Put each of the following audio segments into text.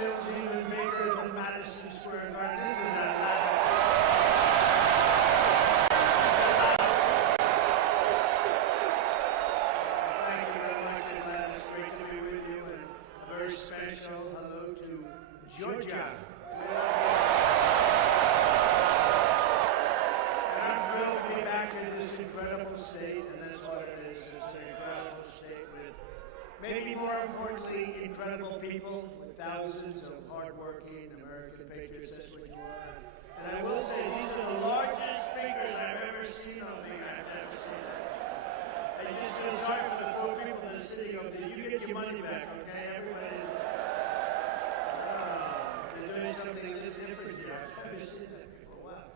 feels even bigger than Madison Square Garden. This is a Thank you very much, Atlanta. It's great to be with you, and a very special hello to Georgia. I'm thrilled to be back in this incredible state, and that's what it is. It's an incredible state with, maybe more importantly, incredible people, with thousands of hardworking American patriots. That's what you are. And I will say, these are the largest figures I've ever seen on me. I've never seen that. I just feel sorry for the poor people in the city over there. You get your money back, okay? Everybody's they're doing something a little different here. I've never seen that before. Wow.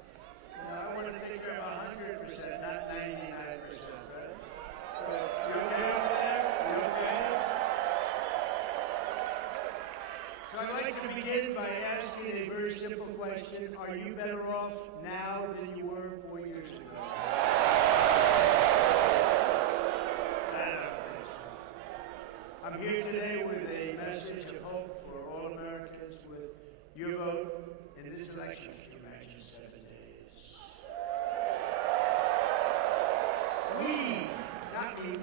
I wanted to take care of 100%, not 99%, right? You okay over there? You okay? So I'd like to begin by asking a very simple question. Are you better off now than you were 4 years ago? I don't think so. I'm here today with a message of hope for all Americans with your vote in this election. Can you imagine 7 days?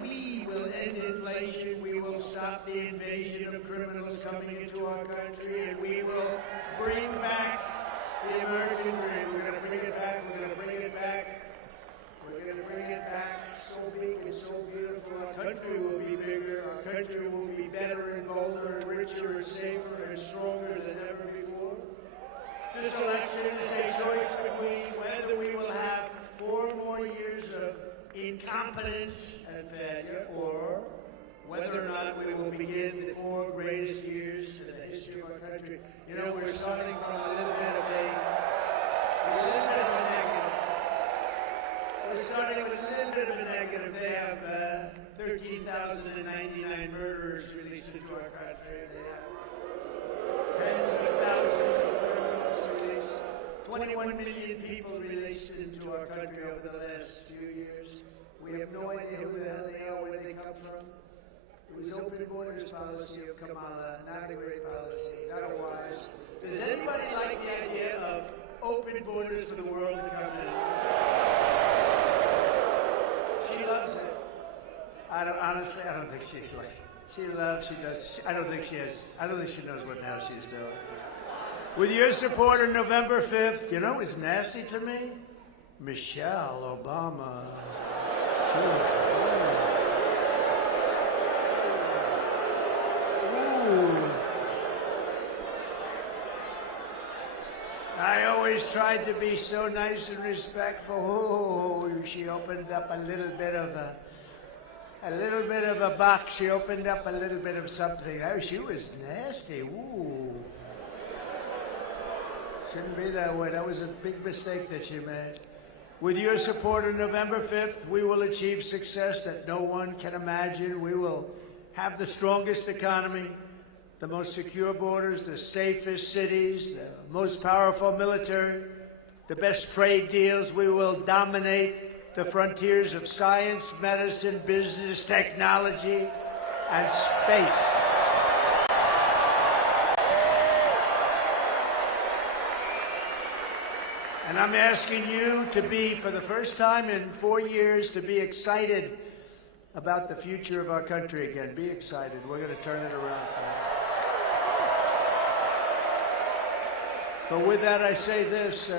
We will end inflation, we will stop the invasion of criminals coming into our country, and we will bring back the American dream. We're going to bring it back, we're going to bring it back, we're going to bring it back so big and so beautiful. Our country will be bigger, our country will be better and bolder and richer and safer and stronger than ever before. This election is a choice between whether we will have 4 more years of incompetence and failure, or whether or not we will begin the 4 greatest years in the history of our country. You know, we're starting from a little bit of a negative. We're starting with a little bit of a negative. They have 13,099 murderers released into our country. They have tens of thousands of criminals released. 21 million people released into our country over the last few years. We have no idea who the hell they are, where they come from. It was open borders policy of Kamala, not a great policy, not a wise. Does anybody like the idea of open borders for the world to come in? She loves it. Honestly, I don't think she likes it. She loves, she does. I don't think she knows what the hell she's doing. With your support on November 5th, you know what's nasty to me? Michelle Obama. She was Ooh. I always tried to be so nice and respectful. Ooh, she opened up a little bit of a box. She opened up a little bit of something. Oh, she was nasty. Ooh. Shouldn't be that way. That was a big mistake that she made. With your support on November 5th, we will achieve success that no one can imagine. We will have the strongest economy, the most secure borders, the safest cities, the most powerful military, the best trade deals. We will dominate the frontiers of science, medicine, business, technology, and space. And I'm asking you to be, for the first time in 4 years, to be excited about the future of our country again. Be excited. We're going to turn it around for you. But with that, I say this.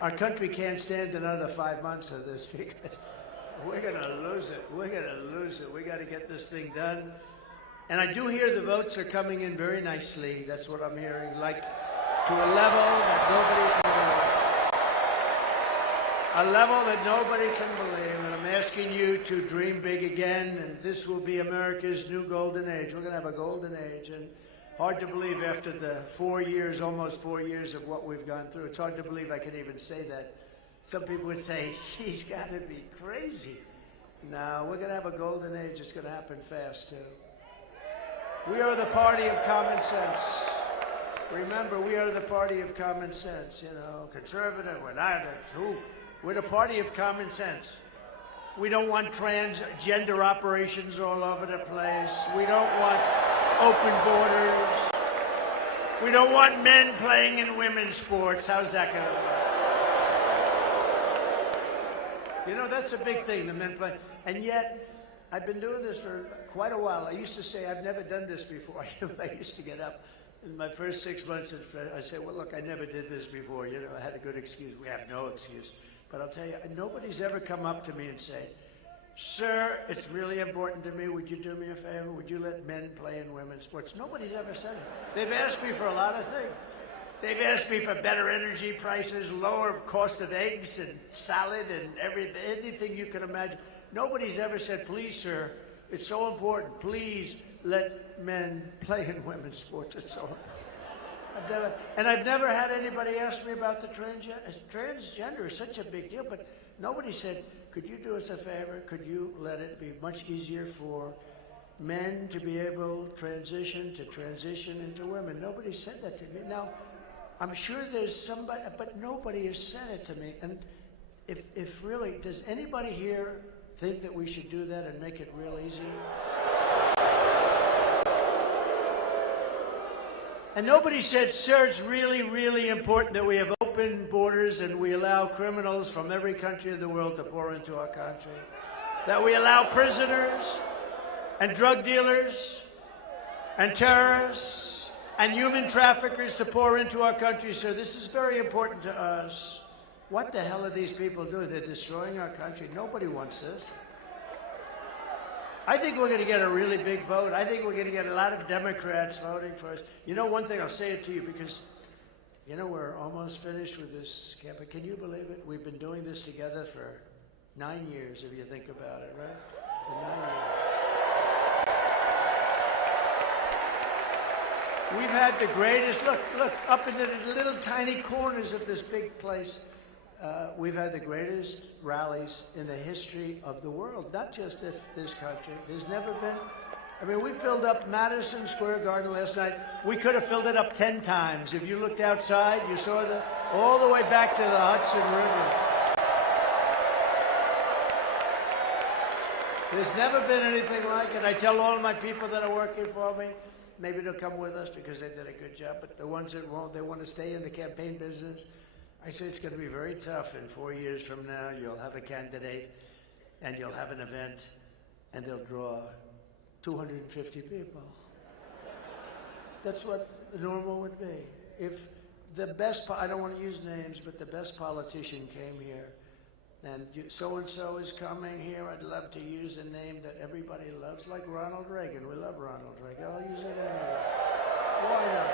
Our country can't stand another 5 months of this because we're going to lose it. We're going to lose it. We got to get this thing done. And I do hear the votes are coming in very nicely. That's what I'm hearing. Like to a level that nobody can believe. A level that nobody can believe, and I'm asking you to dream big again, and this will be America's new golden age. We're going to have a golden age, and hard to believe after the 4 years, almost 4 years of what we've gone through. It's hard to believe I can even say that. Some people would say, he's got to be crazy. No, we're going to have a golden age. It's going to happen fast, too. We are the party of common sense. Remember, we are the party of common sense, you know. Conservative, we're not. Who? We're the party of common sense. We don't want transgender operations all over the place. We don't want open borders. We don't want men playing in women's sports. How's that going to work? You know, that's a big thing, the men play. And yet, I've been doing this for quite a while. I used to say, I've never done this before. I used to get up in my first 6 months, I said, well, look, I never did this before. You know, I had a good excuse. We have no excuse. But I'll tell you, nobody's ever come up to me and said, sir, it's really important to me. Would you do me a favor? Would you let men play in women's sports? Nobody's ever said it. They've asked me for a lot of things. They've asked me for better energy prices, lower cost of eggs and salad and anything you can imagine. Nobody's ever said, please, sir, it's so important. Please let men play in women's sports. It's so I've never had anybody ask me about the transgender is such a big deal, but nobody said, could you do us a favor? Could you let it be much easier for men to be able to transition into women? Nobody said that to me. Now, I'm sure there's somebody, but nobody has said it to me. And if really, does anybody here think that we should do that and make it real easy? And nobody said, sir, it's really, really important that we have open borders and we allow criminals from every country in the world to pour into our country. That we allow prisoners and drug dealers and terrorists and human traffickers to pour into our country, sir. This is very important to us. What the hell are these people doing? They're destroying our country. Nobody wants this. I think we're going to get a really big vote. I think we're going to get a lot of Democrats voting for us. You know, one thing, I'll say it to you because, you know, we're almost finished with this campaign. Can you believe it? We've been doing this together for 9 years, if you think about it, right? For 9 years. We've had the greatest, look, up in the little tiny corners of this big place. We've had the greatest rallies in the history of the world, not just this country. There's never been, I mean, we filled up Madison Square Garden last night. We could have filled it up 10 times. If you looked outside, you saw all the way back to the Hudson River. There's never been anything like it. I tell all of my people that are working for me, maybe they'll come with us because they did a good job, but the ones that won't, they want to stay in the campaign business. I say it's going to be very tough. In 4 years from now, you'll have a candidate and you'll have an event and they'll draw 250 people. That's what normal would be. If the best, I don't want to use names, but the best politician came here and so-and-so is coming here, I'd love to use a name that everybody loves, like Ronald Reagan. We love Ronald Reagan. I'll use it anyway. Why not?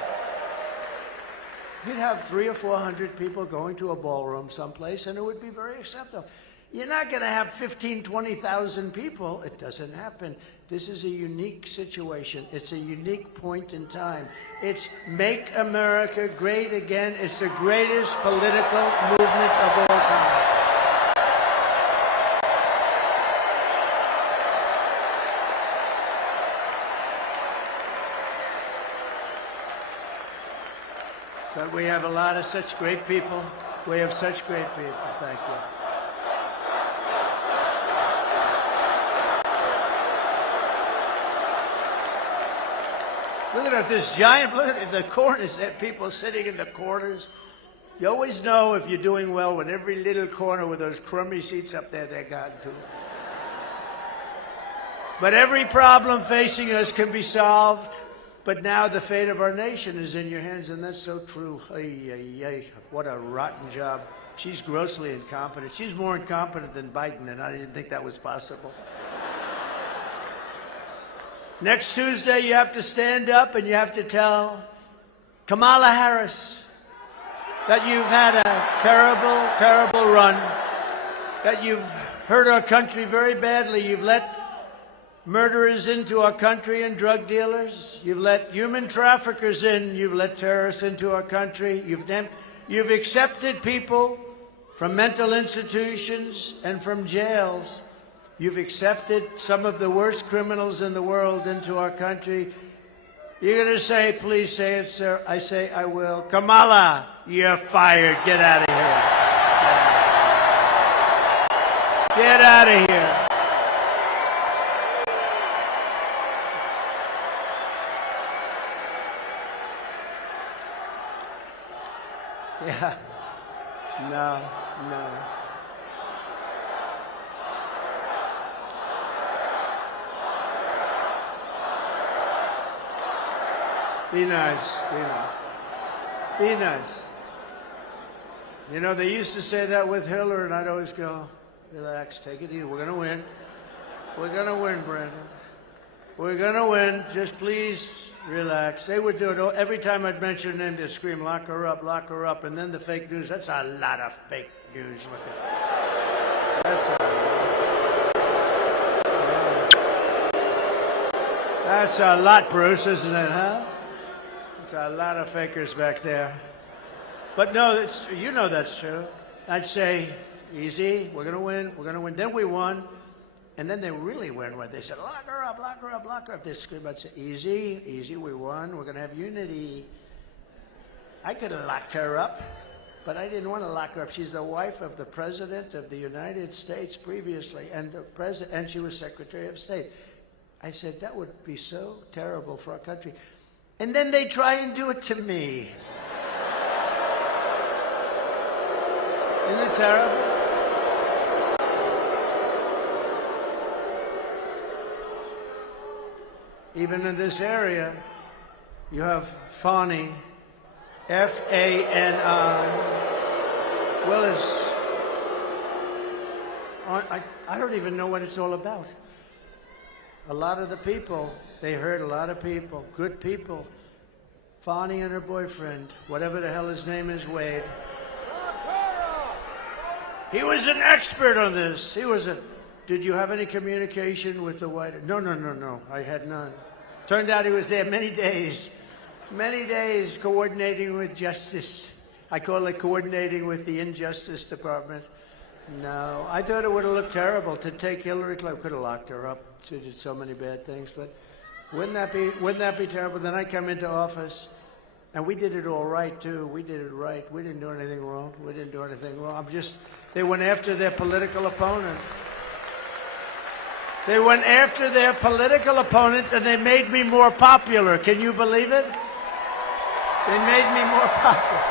You'd have 300 or 400 people going to a ballroom someplace, and it would be very acceptable. You're not going to have 15,000, 20,000 people. It doesn't happen. This is a unique situation. It's a unique point in time. It's Make America Great Again. It's the greatest political movement of all time. But we have a lot of such great people. We have such great people. Thank you. Look at this giant, look at the corners, there are people sitting in the corners. You always know if you're doing well when every little corner with those crummy seats up there they're gotten to. But every problem facing us can be solved. But now the fate of our nation is in your hands, and that's so true. Ay, ay, ay. What a rotten job. She's grossly incompetent. She's more incompetent than Biden, and I didn't think that was possible. Next Tuesday, you have to stand up and you have to tell Kamala Harris that you've had a terrible, terrible run, that you've hurt our country very badly. You've let murderers into our country and drug dealers. You've let human traffickers in. You've let terrorists into our country. You've accepted people from mental institutions and from jails. You've accepted some of the worst criminals in the world into our country. You're going to say, please say it, sir. I say, I will. Kamala, you're fired. Get out of here. Get out of here. No, no. Be nice, be nice. Be nice. You know, they used to say that with Hitler, and I'd always go, relax, take it easy. We're going to win. We're going to win, Brandon. We're going to win. Just please relax. They would do it. Every time I'd mention her name, they'd scream, lock her up, lock her up. And then the fake news. That's a lot of fake news. Look at that. That's a lot. That's a lot, Bruce, isn't it, huh? It's a lot of fakers back there. But no, you know that's true. I'd say, easy, we're going to win, we're going to win. Then we won, and then they really win. They said, lock her up, lock her up, lock her up. They scream, I'd say, easy, easy, we won, we're going to have unity. I could have locked her up, but I didn't want to lock her up. She's the wife of the President of the United States previously, and she was Secretary of State. I said, that would be so terrible for our country. And then they try and do it to me. Isn't it terrible? Even in this area, you have Fani, F-A-N-I. Willis. I don't even know what it's all about. A lot of the people, they hurt a lot of people, good people. Fani and her boyfriend, whatever the hell his name is, Wade. He was an expert on this. Did you have any communication with the White House? No, I had none. Turned out he was there many days coordinating with justice. I call it coordinating with the Injustice Department. No, I thought it would have looked terrible to take Hillary Clinton. Could have locked her up. She did so many bad things, but wouldn't that be terrible? Then I come into office, and we did it all right too. We did it right. We didn't do anything wrong. They went after their political opponent. They went after their political opponent, and they made me more popular. Can you believe it? They made me more popular.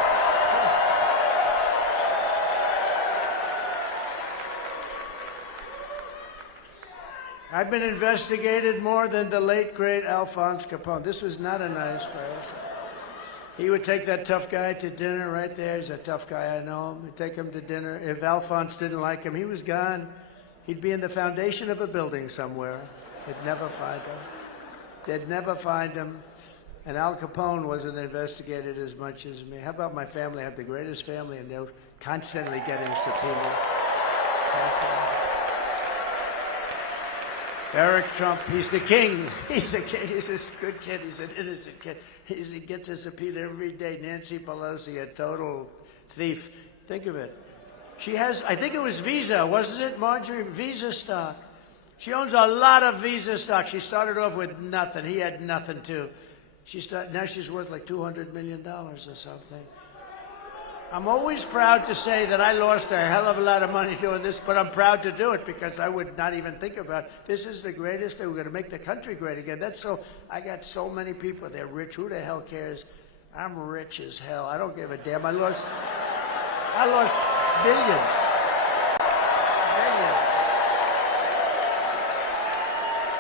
I've been investigated more than the late, great Alphonse Capone. This was not a nice place. He would take that tough guy to dinner right there. He's a tough guy, I know him. He'd take him to dinner. If Alphonse didn't like him, he was gone. He'd be in the foundation of a building somewhere. They'd never find him. They'd never find him. And Al Capone wasn't investigated as much as me. How about my family? I have the greatest family, and they're constantly getting subpoenaed. Eric Trump, he's the king. He's a king. He's a good kid. He's an innocent kid. He gets a subpoena every day. Nancy Pelosi, a total thief. Think of it. She has, I think it was Visa, wasn't it, Marjorie? Visa stock. She owns a lot of Visa stock. She started off with nothing. He had nothing, too. Now she's worth like $200 million or something. I'm always proud to say that I lost a hell of a lot of money doing this, but I'm proud to do it because I would not even think about it. This is the greatest thing. We're going to make the country great again. I got so many people. They're rich. Who the hell cares? I'm rich as hell. I don't give a damn. I lost billions.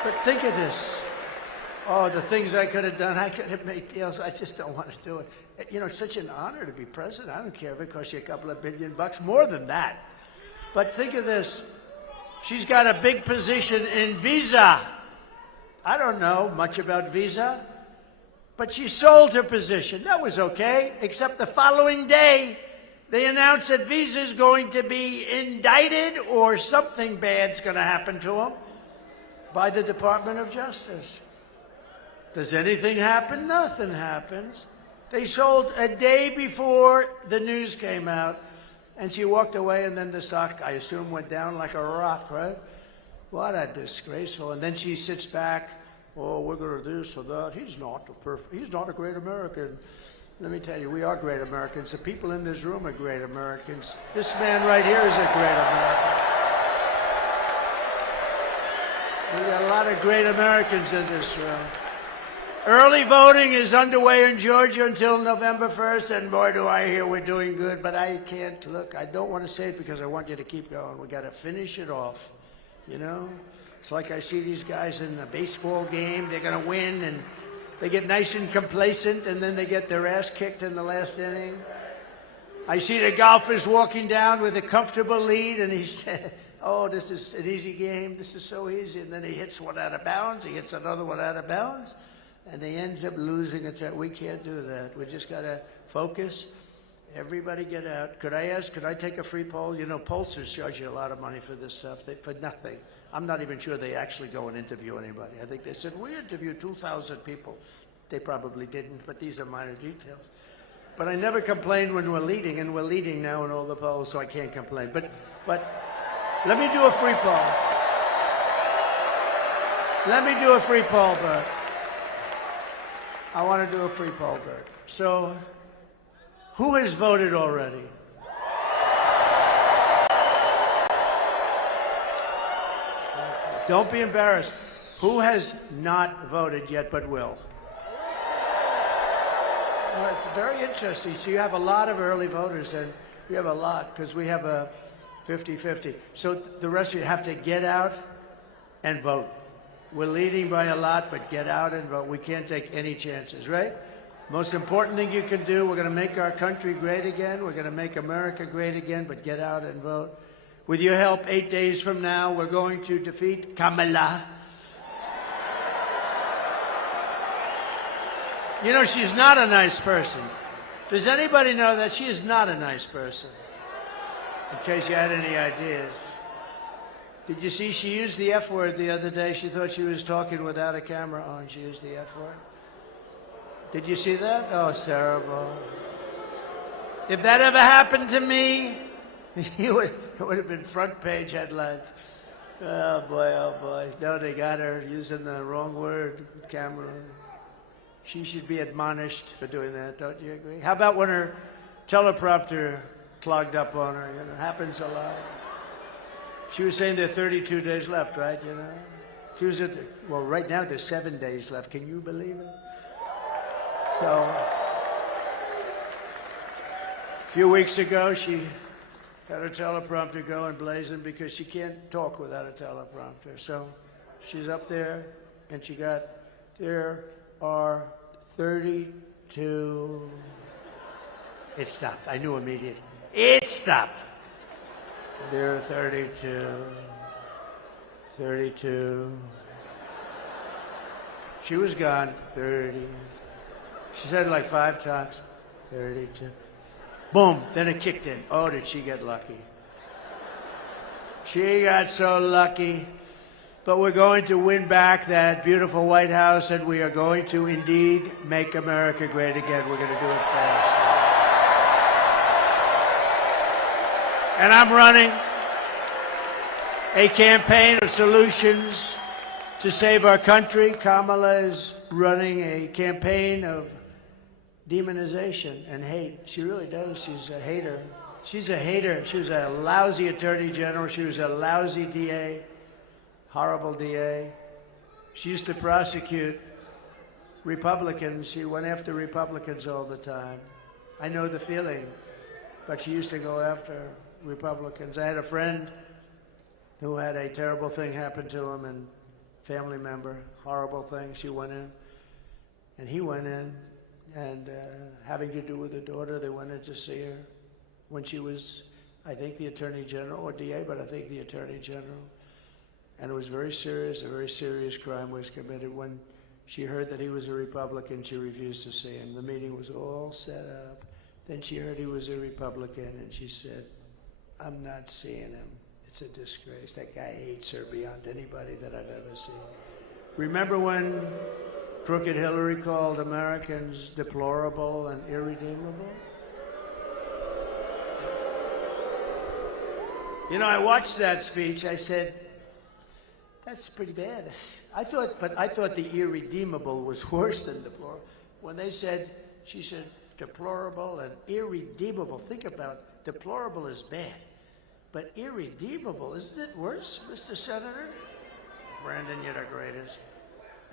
But think of this. Oh, the things I could have done. I could have made deals. I just don't want to do it. You know, it's such an honor to be president. I don't care if it costs you a couple of $1 billion, more than that. But think of this. She's got a big position in Visa. I don't know much about Visa, but she sold her position. That was okay, except the following day, they announced that Visa is going to be indicted or something bad's going to happen to them by the Department of Justice. Does anything happen? Nothing happens. They sold a day before the news came out, and she walked away, and then the stock, I assume, went down like a rock, right? What a disgraceful. And then she sits back, oh, we're going to do this or that. He's not a great American. Let me tell you, we are great Americans. The people in this room are great Americans. This man right here is a great American. We got a lot of great Americans in this room. Early voting is underway in Georgia until November 1st, and boy, do I hear we're doing good, but I can't look. I don't want to say it because I want you to keep going. We got to finish it off, you know? It's like I see these guys in a baseball game. They're going to win, and they get nice and complacent, and then they get their ass kicked in the last inning. I see the golfers walking down with a comfortable lead, and he said, oh, this is an easy game. This is so easy. And then he hits one out of bounds. He hits another one out of bounds. And he ends up losing a check. We can't do that. We just got to focus. Everybody get out. Could I take a free poll? You know, pollsters charge you a lot of money for this stuff, for nothing. I'm not even sure they actually go and interview anybody. I think they said, we interviewed 2,000 people. They probably didn't, but these are minor details. But I never complained when we're leading, and we're leading now in all the polls, so I can't complain. But let me do a free poll. Let me do a free poll, Bert. I want to do a free poll, Bert. So, who has voted already? Don't be embarrassed. Who has not voted yet but will? Well, it's very interesting. So you have a lot of early voters, and we have a lot because we have a 50-50. So the rest of you have to get out and vote. We're leading by a lot, but get out and vote. We can't take any chances, right? Most important thing you can do, we're going to make our country great again. We're going to make America great again, but get out and vote. With your help, 8 days from now, we're going to defeat Kamala. You know, she's not a nice person. Does anybody know that? She is not a nice person. In case you had any ideas. Did you see she used the F word the other day? She thought she was talking without a camera on. She used the F word. Did you see that? Oh, it's terrible. If that ever happened to me, it would have been front page headlines. Oh, boy, oh, boy. No, they got her using the wrong word, camera. She should be admonished for doing that, don't you agree? How about when her teleprompter clogged up on her? You know, it happens a lot. She was saying there are 32 days left, right, you know? She was at well, right now there's 7 days left. Can you believe it? So, a few weeks ago, she had her teleprompter going blazing because she can't talk without a teleprompter. So, she's up there, and she got, there are 32. It stopped. I knew immediately. It stopped. There are 32. 32. She was gone. 30. She said it like 5 times. 32. Boom. Then it kicked in. Oh, did she get lucky? She got so lucky. But we're going to win back that beautiful White House, and we are going to indeed make America great again. We're going to do it fast. And I'm running a campaign of solutions to save our country. Kamala is running a campaign of demonization and hate. She really does. She's a hater. She's a hater. She was a lousy attorney general. She was a lousy DA, horrible DA. She used to prosecute Republicans. She went after Republicans all the time. I know the feeling, but she used to go after Republicans. I had a friend who had a terrible thing happen to him, and family member, horrible thing. She went in, and he went in, and having to do with the daughter, they went in to see her when she was, I think, the Attorney General or DA, but I think the Attorney General. And it was very serious. A very serious crime was committed. When she heard that he was a Republican, she refused to see him. The meeting was all set up. Then she heard he was a Republican, and she said, I'm not seeing him. It's a disgrace. That guy hates her beyond anybody that I've ever seen. Remember when crooked Hillary called Americans deplorable and irredeemable? You know, I watched that speech. I said, that's pretty bad. I thought the irredeemable was worse than deplorable. When they said, she said, deplorable and irredeemable. Think about deplorable is bad. But irredeemable, isn't it worse, Mr. Senator? Brandon, you're the greatest.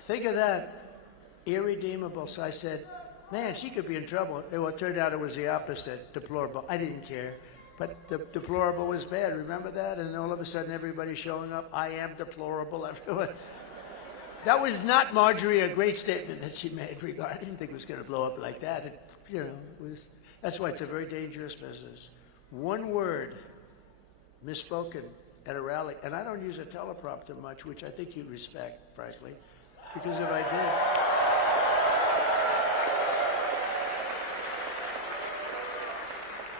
Think of that. irredeemable. So I said, man, she could be in trouble. Well, it turned out it was the opposite, deplorable. I didn't care. But the deplorable was bad. Remember that? And all of a sudden, everybody's showing up. I am deplorable. Everyone. That was not, Marjorie, a great statement that she made regarding. I didn't think it was going to blow up like that. It, you know, was. That's why it's a very dangerous business. One word misspoken at a rally, and I don't use a teleprompter much, which I think you respect, frankly, because if I did.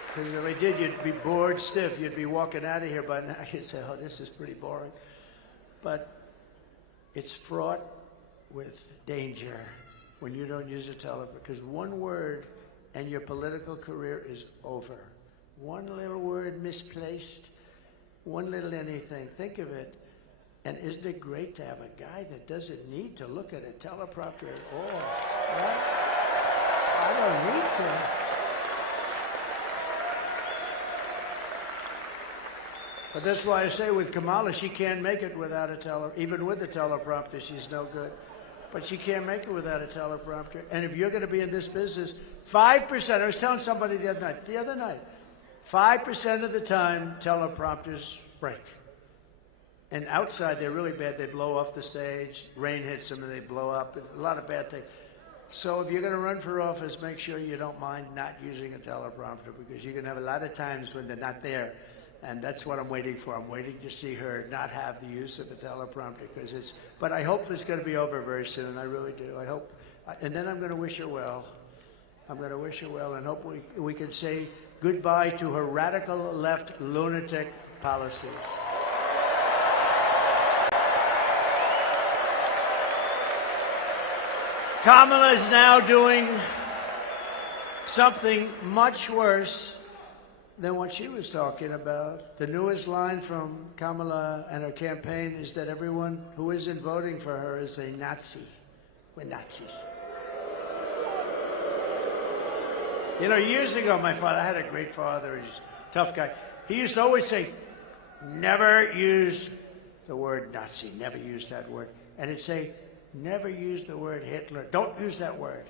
Because if I did, you'd be bored stiff. You'd be walking out of here by now. You'd say, oh, this is pretty boring. But it's fraught with danger when you don't use a teleprompter. Because one word and your political career is over. One little word misplaced, one little anything. Think of it. And isn't it great to have a guy that doesn't need to look at a teleprompter at all? Right? I don't need to. But that's why I say with Kamala, she can't make it without a even with a teleprompter, she's no good. But she can't make it without a teleprompter. And if you're going to be in this business, 5%, I was telling somebody the other night, 5% of the time teleprompters break. And outside, they're really bad. They blow off the stage, rain hits them and they blow up, a lot of bad things. So if you're going to run for office, make sure you don't mind not using a teleprompter, because you're going to have a lot of times when they're not there. And that's what I'm waiting for. I'm waiting to see her not have the use of a teleprompter, because it's, but I hope it's going to be over very soon. I really do. I hope. And then I'm going to wish her well. I'm going to wish her well and hope we can say goodbye to her radical left lunatic policies. Kamala is now doing something much worse than what she was talking about. The newest line from Kamala and her campaign is that everyone who isn't voting for her is a Nazi. We're Nazis. You know, years ago, my father, I had a great father, he's a tough guy. He used to always say, never use the word Nazi, never use that word. And he'd say, never use the word Hitler. Don't use that word.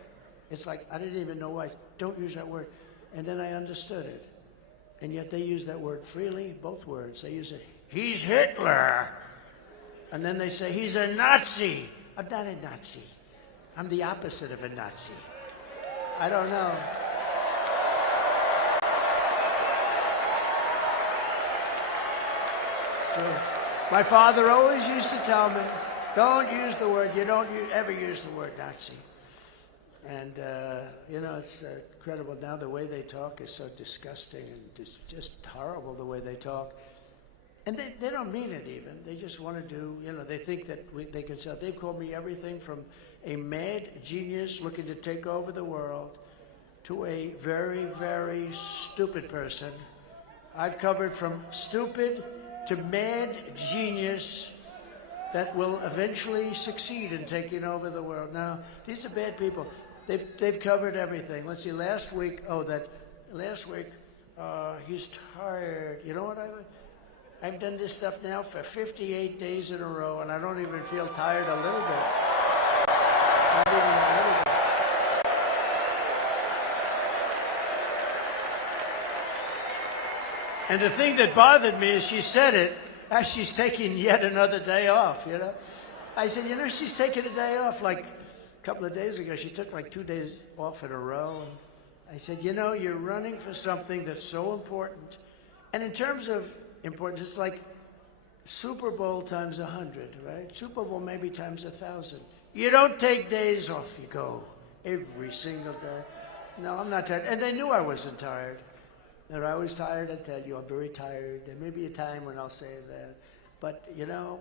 It's like, I didn't even know why. Don't use that word. And then I understood it. And yet they use that word freely, both words. They use it, he's Hitler. And then they say, he's a Nazi. I'm not a Nazi. I'm the opposite of a Nazi. I don't know. So my father always used to tell me, don't use the word, you don't ever use the word Nazi. And, you know, it's incredible now. The way they talk is so disgusting and just horrible, the way they talk. And they don't mean it even. They just want to do, you know, they think that they can sell. They've called me everything from a mad genius looking to take over the world to a very, very stupid person. I've covered from stupid to mad genius that will eventually succeed in taking over the world. Now, these are bad people. They've covered everything. Let's see, last week, he's tired. You know what, I've done this stuff now for 58 days in a row, and I don't even feel tired a little bit. Not even a little bit. And the thing that bothered me is she said it as she's taking yet another day off, you know. I said, you know, she's taking a day off. Like a couple of days ago, she took like 2 days off in a row. And I said, you know, you're running for something that's so important. And in terms of importance, it's like Super Bowl times 100, right? Super Bowl maybe times 1,000. You don't take days off. You go every single day. No, I'm not tired. And they knew I wasn't tired. If I was tired, I'd tell you, I'm very tired. There may be a time when I'll say that. But, you know,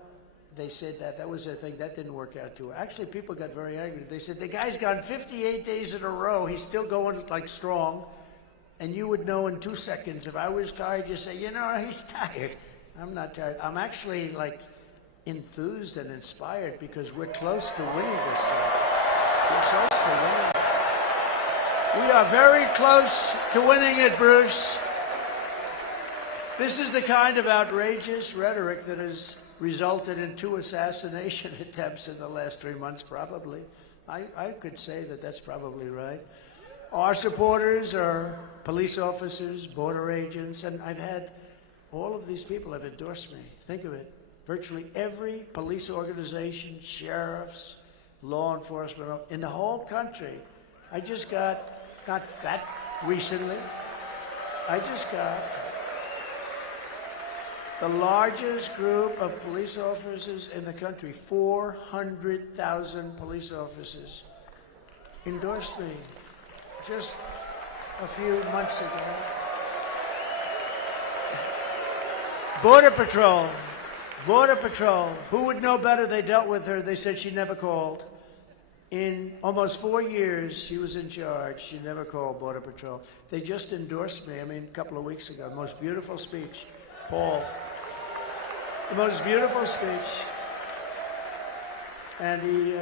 they said that was their thing. That didn't work out too well. Actually, people got very angry. They said, the guy's gone 58 days in a row. He's still going, like, strong. And you would know in 2 seconds. If I was tired, you'd say, you know, he's tired. I'm not tired. I'm actually, like, enthused and inspired because we're close to winning this thing. We're close to winning. We are very close to winning it, Bruce. This is the kind of outrageous rhetoric that has resulted in 2 assassination attempts in the last 3 months, probably. I could say that that's probably right. Our supporters are police officers, border agents, and I've had all of these people have endorsed me. Think of it. Virtually every police organization, sheriffs, law enforcement in the whole country. I just got, not that recently, I just got the largest group of police officers in the country, 400,000 police officers, endorsed me just a few months ago. Border Patrol, who would know better? They dealt with her. They said she never called. In almost 4 years, she was in charge. She never called Border Patrol. They just endorsed me, a couple of weeks ago. The most beautiful speech, Paul. The most beautiful speech. And he,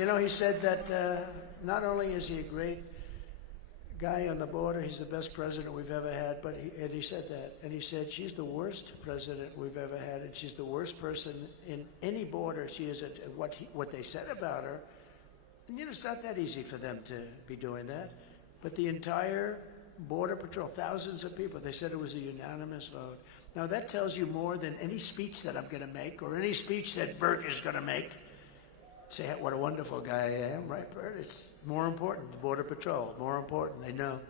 he said that not only is he a great guy on the border, he's the best president we've ever had, and he said that. And he said, she's the worst president we've ever had, and she's the worst person in any border. She is what they said about her. And it's not that easy for them to be doing that. But the entire Border Patrol, thousands of people, they said it was a unanimous vote. Now that tells you more than any speech that I'm going to make or any speech that Bert is going to make. Say what a wonderful guy I am, right, Bert? It's more important. The Border Patrol, more important. They know.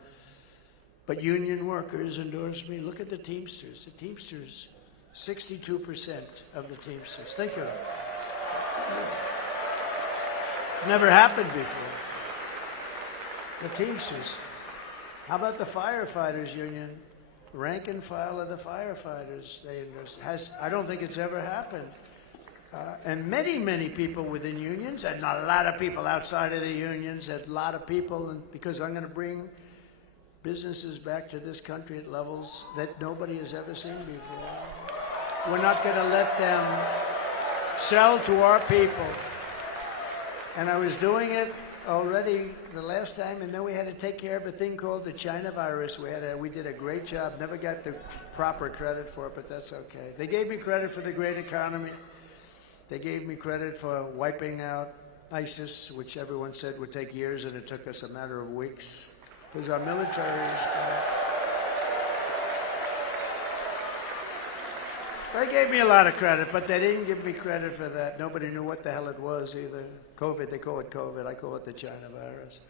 But union workers endorsed me. Look at the Teamsters. The Teamsters, 62% of the Teamsters. Think of it. It's never happened before. The Teamsters. How about the firefighters union? Rank and file of the firefighters. They endorsed. I don't think it's ever happened. And many, many people within unions, and a lot of people outside of the unions, and a lot of people, because I'm going to bring businesses back to this country at levels that nobody has ever seen before. We're not going to let them sell to our people. And I was doing it already the last time, and then we had to take care of a thing called the China virus. We did a great job. Never got the proper credit for it, but that's okay. They gave me credit for the great economy. They gave me credit for wiping out ISIS, which everyone said would take years, and it took us a matter of weeks. Because our military they gave me a lot of credit, but they didn't give me credit for that. Nobody knew what the hell it was either. COVID, they call it COVID. I call it the China virus.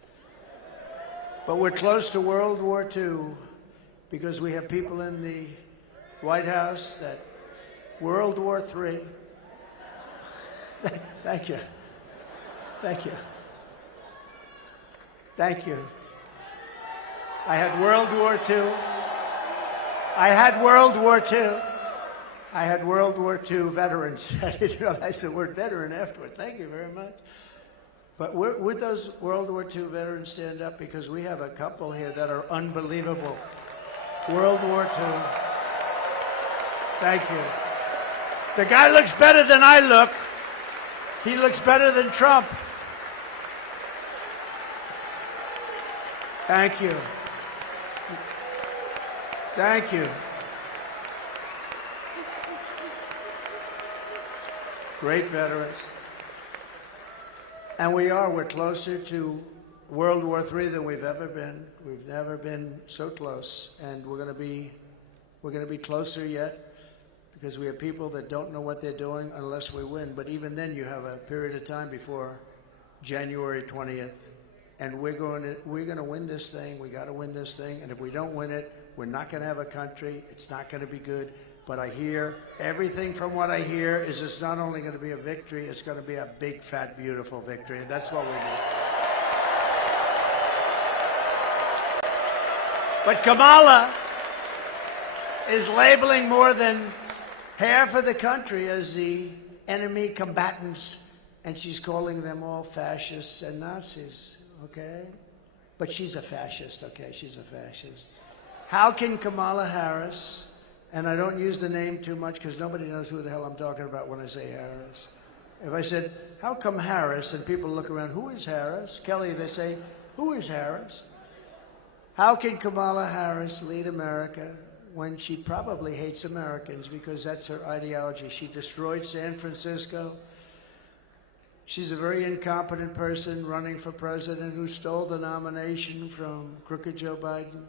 But we're close to World War II because we have people in the White House that World War III. Thank you. Thank you. Thank you. I had World War II. I had World War II. I had World War II veterans. I didn't realize the word veteran afterwards. Thank you very much. But would those World War II veterans stand up? Because we have a couple here that are unbelievable. World War II. Thank you. The guy looks better than I look. He looks better than Trump. Thank you. Thank you. Great veterans. And we're closer to World War III than we've ever been. We've never been so close. And we're going to be closer yet. Because we have people that don't know what they're doing unless we win. But even then, you have a period of time before January 20th, and we're going to win this thing. We got to win this thing, and if we don't win it, we're not going to have a country. It's not going to be good. But I hear everything from what I hear is it's not only going to be a victory, it's going to be a big, fat, beautiful victory, and that's what we need. But Kamala is labeling more than half of the country as the enemy combatants, and she's calling them all fascists and Nazis, okay? But she's a fascist, okay? She's a fascist. How can Kamala Harris, and I don't use the name too much because nobody knows who the hell I'm talking about when I say Harris. If I said, how come Harris, and people look around, who is Harris? Kelly, they say, who is Harris? How can Kamala Harris lead America when she probably hates Americans because that's her ideology? She destroyed San Francisco. She's a very incompetent person running for president who stole the nomination from crooked Joe Biden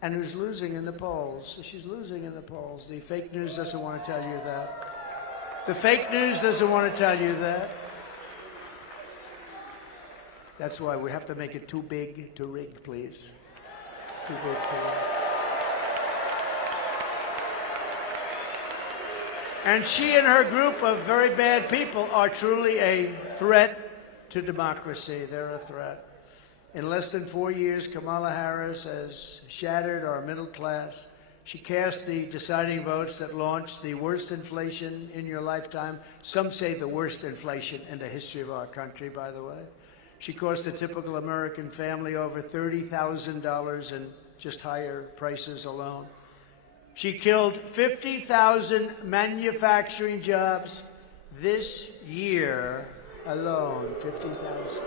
and who's losing in the polls. She's losing in the polls. The fake news doesn't want to tell you that. The fake news doesn't want to tell you that. That's why we have to make it too big to rig, please. Too big to rig. And she and her group of very bad people are truly a threat to democracy. They're a threat. In less than 4 years, Kamala Harris has shattered our middle class. She cast the deciding votes that launched the worst inflation in your lifetime. Some say the worst inflation in the history of our country, by the way. She cost a typical American family over $30,000 in just higher prices alone. She killed 50,000 manufacturing jobs this year alone, 50,000.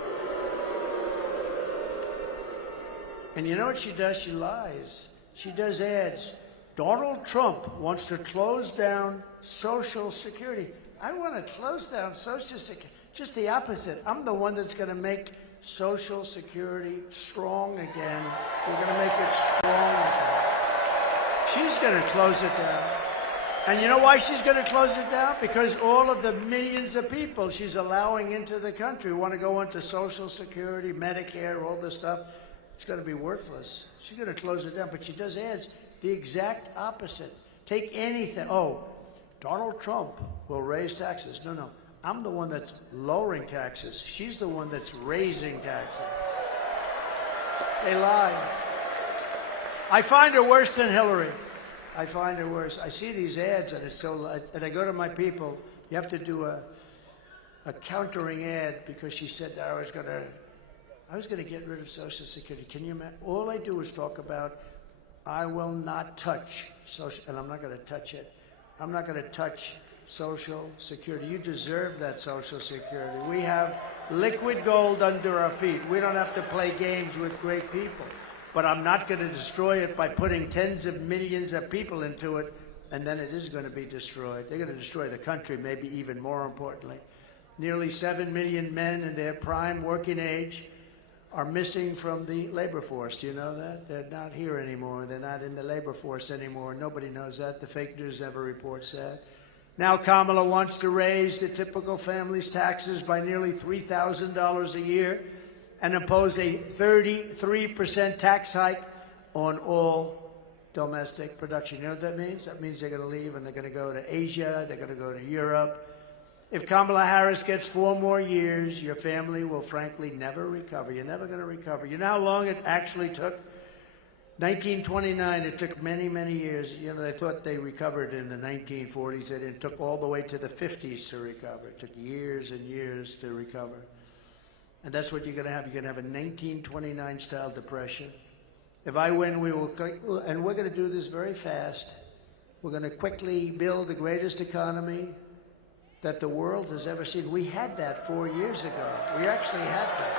And you know what she does? She lies. She does ads. Donald Trump wants to close down Social Security. I want to close down Social Security. Just the opposite. I'm the one that's going to make Social Security strong again. We're going to make it strong again. She's going to close it down. And you know why she's going to close it down? Because all of the millions of people she's allowing into the country want to go into Social Security, Medicare, all this stuff. It's going to be worthless. She's going to close it down. But she does ads the exact opposite. Take anything. Oh, Donald Trump will raise taxes. No, no. I'm the one that's lowering taxes. She's the one that's raising taxes. They lie. I find her worse than Hillary. I find her worse. I see these ads, and it's so. And I go to my people. You have to do a countering ad because she said that I was going to get rid of Social Security. Can you imagine? All I do is talk about I will not touch Social, and I'm not going to touch it. I'm not going to touch Social Security. You deserve that Social Security. We have liquid gold under our feet. We don't have to play games with great people. But I'm not going to destroy it by putting tens of millions of people into it, and then it is going to be destroyed. They're going to destroy the country, maybe even more importantly. Nearly 7 million men in their prime working age are missing from the labor force. Do you know that? They're not here anymore. They're not in the labor force anymore. Nobody knows that. The fake news never reports that. Now Kamala wants to raise the typical family's taxes by nearly $3,000 a year and impose a 33% tax hike on all domestic production. You know what that means? That means they're going to leave and they're going to go to Asia, they're going to go to Europe. If Kamala Harris gets 4 more years, your family will frankly never recover. You're never going to recover. You know how long it actually took? 1929, it took many, many years. You know, they thought they recovered in the 1940s, and it took all the way to the 50s to recover. It took years and years to recover. And that's what you're going to have. You're going to have a 1929-style depression. If I win, we will, and we're going to do this very fast. We're going to quickly build the greatest economy that the world has ever seen. We had that 4 years ago. We actually had that.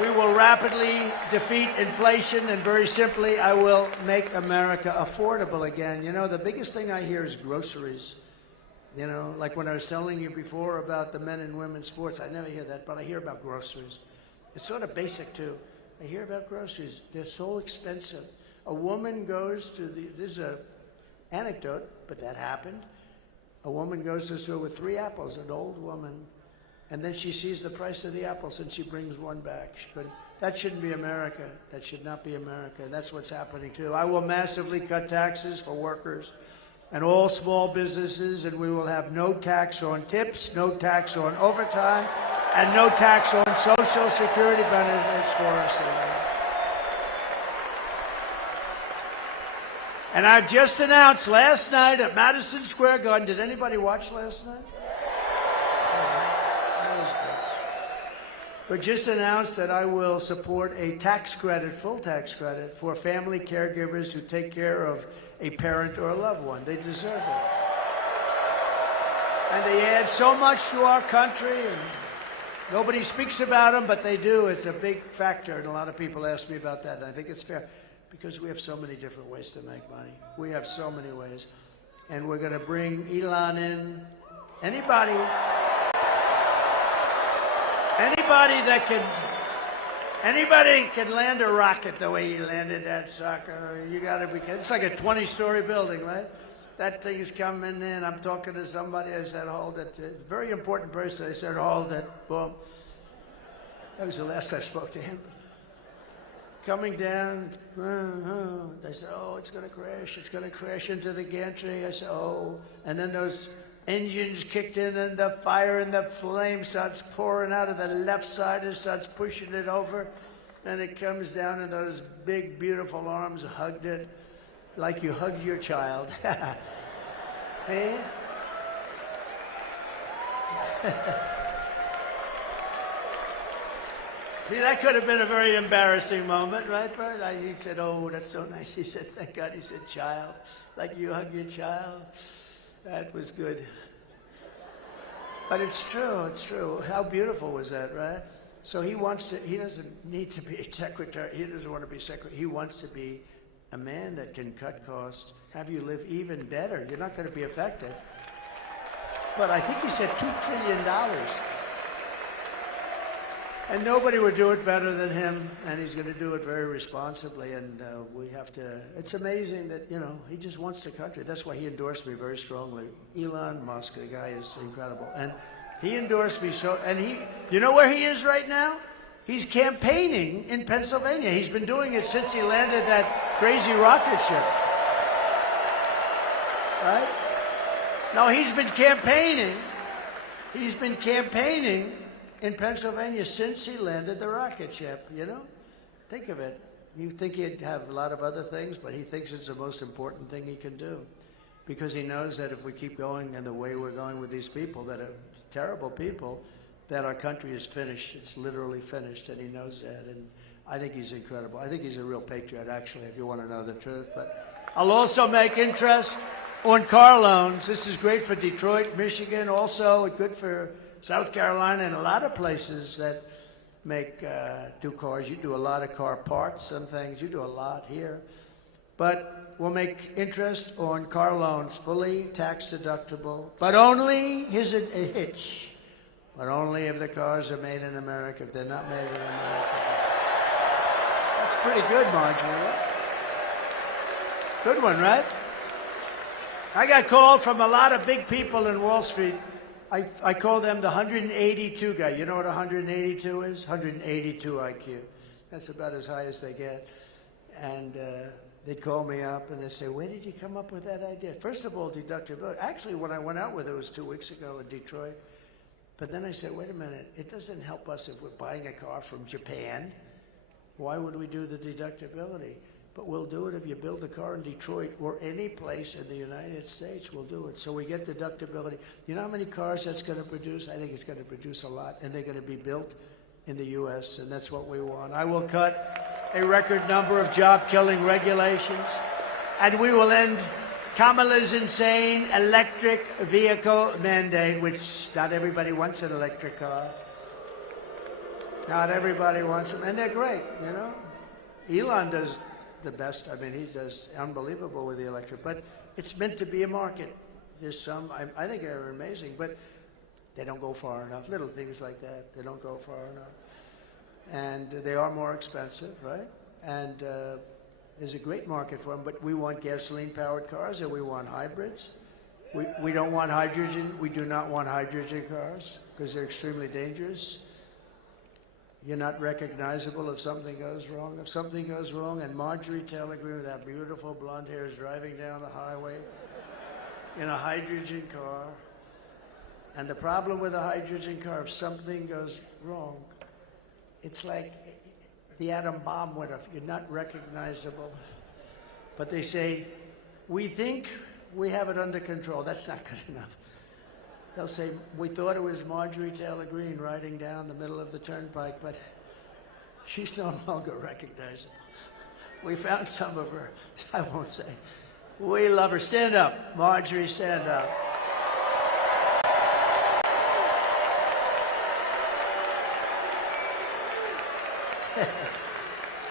We will rapidly defeat inflation, and very simply, I will make America affordable again. You know, the biggest thing I hear is groceries. You know, like when I was telling you before about the men and women's sports, I never hear that, but I hear about groceries. It's sort of basic, too. I hear about groceries. They're so expensive. A woman goes to this is an anecdote, but that happened. A woman goes to the store with 3 apples, an old woman, and then she sees the price of the apples and she brings one back. That shouldn't be America. That should not be America. And that's what's happening, too. I will massively cut taxes for workers and all small businesses, and we will have no tax on tips, no tax on overtime, and no tax on Social Security benefits for us. And I've just announced last night at Madison Square Garden, did anybody watch last night? But just announced that I will support a tax credit, full tax credit, for family caregivers who take care of a parent or a loved one. They deserve it. And they add so much to our country, and nobody speaks about them, but they do. It's a big factor, and a lot of people ask me about that, and I think it's fair, because we have so many different ways to make money. We have so many ways. And we're going to bring Elon in. Anybody Anybody can land a rocket the way he landed that sucker. You got to be. It's like a 20-story building, right? That thing's coming in. I'm talking to somebody. I said, hold it. A very important person. I said, hold it. Boom. That was the last I spoke to him. Coming down. They said, oh, it's going to crash. It's going to crash into the gantry. I said, oh. And then those engines kicked in, and the fire and the flame starts pouring out of the left side and starts pushing it over. And it comes down, and those big, beautiful arms hugged it like you hugged your child. See? See, that could have been a very embarrassing moment, right, Bert? He said, oh, that's so nice. He said, thank God. He said, child, like you hug your child. That was good. But it's true, it's true. How beautiful was that, right? So he doesn't need to be a secretary. He doesn't want to be secretary. He wants to be a man that can cut costs, have you live even better. You're not going to be affected. But I think he said $2 trillion. And nobody would do it better than him, and he's going to do it very responsibly, and we have to, it's amazing that, you know, he just wants the country. That's why he endorsed me very strongly. Elon Musk, the guy is incredible. And he endorsed me so, and you know where he is right now? He's campaigning in Pennsylvania. He's been doing it since he landed that crazy rocket ship. Right? No, he's been campaigning. He's been campaigning in Pennsylvania since he landed the rocket ship, you know? Think of it. You think he'd have a lot of other things, but he thinks it's the most important thing he can do. Because he knows that if we keep going in the way we're going with these people that are terrible people, that our country is finished. It's literally finished, and he knows that. And I think he's incredible. I think he's a real patriot, actually, if you want to know the truth. But I'll also make interest on car loans. This is great for Detroit, Michigan, also good for South Carolina and a lot of places that do cars. You do a lot of car parts and things. You do a lot here. But we'll make interest on car loans fully tax deductible, but only, here's a hitch, but only if the cars are made in America. If they're not made in America. That's pretty good, Marjorie. Good one, right? I got called from a lot of big people in Wall Street. I call them the 182 guy. You know what 182 is? 182 IQ. That's about as high as they get. And they'd call me up and they'd say, where did you come up with that idea? First of all, deductibility. Actually, when I went out with it was 2 weeks ago in Detroit. But then I said, wait a minute. It doesn't help us if we're buying a car from Japan. Why would we do the deductibility? But we'll do it if you build a car in Detroit or any place in the United States, we'll do it. So we get deductibility. You know how many cars that's going to produce? I think it's going to produce a lot, and they're going to be built in the U.S., and that's what we want. I will cut a record number of job-killing regulations, and we will end Kamala's insane electric vehicle mandate, which not everybody wants an electric car. Not everybody wants them, and they're great, you know. Elon does the best. I mean, he does unbelievable with the electric, but it's meant to be a market. There's some, I think they're amazing, but they don't go far enough. Little things like that, they don't go far enough. And they are more expensive, right? And there's a great market for them, but we want gasoline-powered cars, and we want hybrids. We don't want hydrogen. We do not want hydrogen cars because they're extremely dangerous. You're not recognizable if something goes wrong. If something goes wrong, and Marjorie Taylor Greene with that beautiful blonde hair is driving down the highway in a hydrogen car, and the problem with a hydrogen car, if something goes wrong, it's like the atom bomb went off. You're not recognizable. But they say, we think we have it under control. That's not good enough. They'll say, we thought it was Marjorie Taylor Greene riding down the middle of the turnpike, but she's no longer recognizable. We found some of her. I won't say. We love her. Stand up. Marjorie, stand up.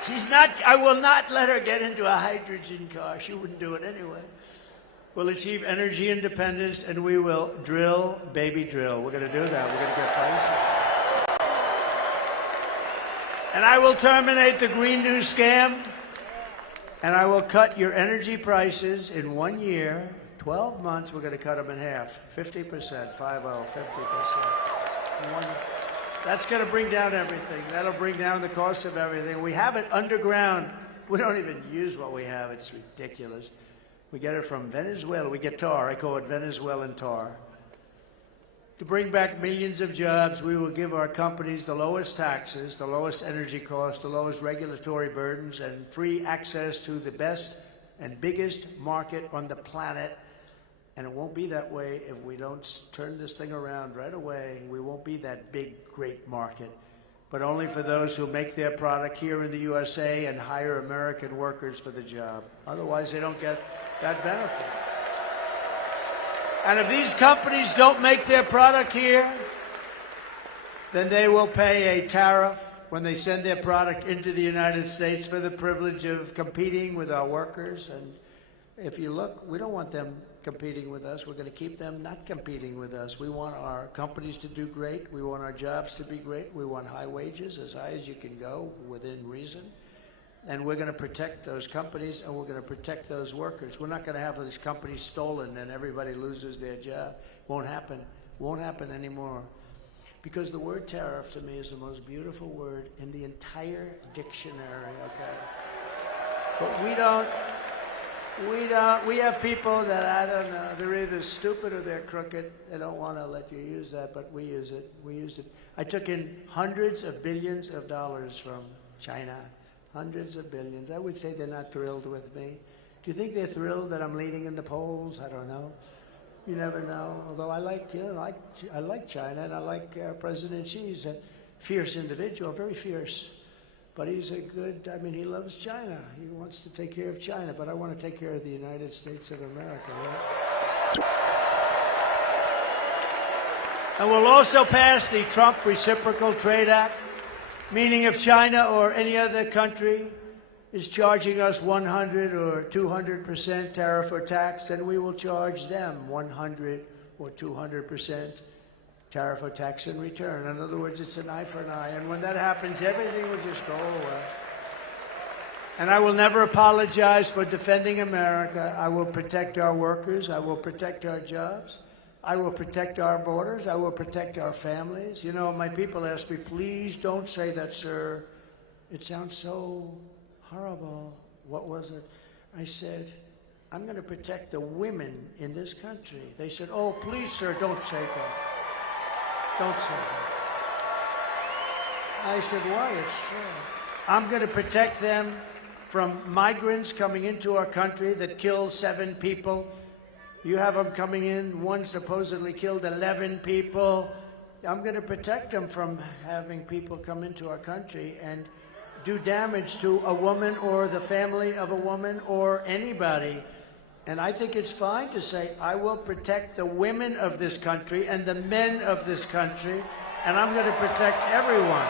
She's not, I will not let her get into a hydrogen car. She wouldn't do it anyway. We'll achieve energy independence, and we will drill, baby drill. We're going to do that. We're going to get places. And I will terminate the Green New scam, and I will cut your energy prices in 1 year, 12 months, we're going to cut them in half, 50%, 50%. That's going to bring down everything. That'll bring down the cost of everything. We have it underground. We don't even use what we have. It's ridiculous. We get it from Venezuela. We get tar. I call it Venezuelan tar. To bring back millions of jobs, we will give our companies the lowest taxes, the lowest energy costs, the lowest regulatory burdens, and free access to the best and biggest market on the planet. And it won't be that way if we don't turn this thing around right away. We won't be that big, great market, but only for those who make their product here in the USA and hire American workers for the job. Otherwise, they don't get that benefit. And if these companies don't make their product here, then they will pay a tariff when they send their product into the United States for the privilege of competing with our workers. And if you look, we don't want them competing with us. We're going to keep them not competing with us. We want our companies to do great. We want our jobs to be great. We want high wages, as high as you can go within reason. And we're going to protect those companies, and we're going to protect those workers. We're not going to have these companies stolen and everybody loses their job. Won't happen. Won't happen anymore. Because the word tariff to me is the most beautiful word in the entire dictionary, okay? But we have people that, I don't know, they're either stupid or they're crooked. They don't want to let you use that, but we use it. We use it. I took in hundreds of billions of dollars from China. Hundreds of billions. I would say they're not thrilled with me. Do you think they're thrilled that I'm leading in the polls? I don't know. You never know. Although I like China, and I like President Xi. He's a fierce individual, very fierce. But he's a good, he loves China. He wants to take care of China, but I want to take care of the United States of America, right? And we'll also pass the Trump Reciprocal Trade Act, meaning if China or any other country is charging us 100 or 200% tariff or tax, then we will charge them 100 or 200% tariff or tax in return. In other words, it's an eye for an eye. And when that happens, everything will just go away. And I will never apologize for defending America. I will protect our workers. I will protect our jobs. I will protect our borders. I will protect our families. You know, my people ask me, please don't say that, sir. It sounds so horrible. What was it? I said, I'm going to protect the women in this country. They said, oh, please, sir, don't say that. Don't say that. I said, why? It's true. I'm going to protect them from migrants coming into our country that killed 7 people. You have them coming in, one supposedly killed 11 people. I'm going to protect them from having people come into our country and do damage to a woman or the family of a woman or anybody. And I think it's fine to say, I will protect the women of this country and the men of this country, and I'm going to protect everyone.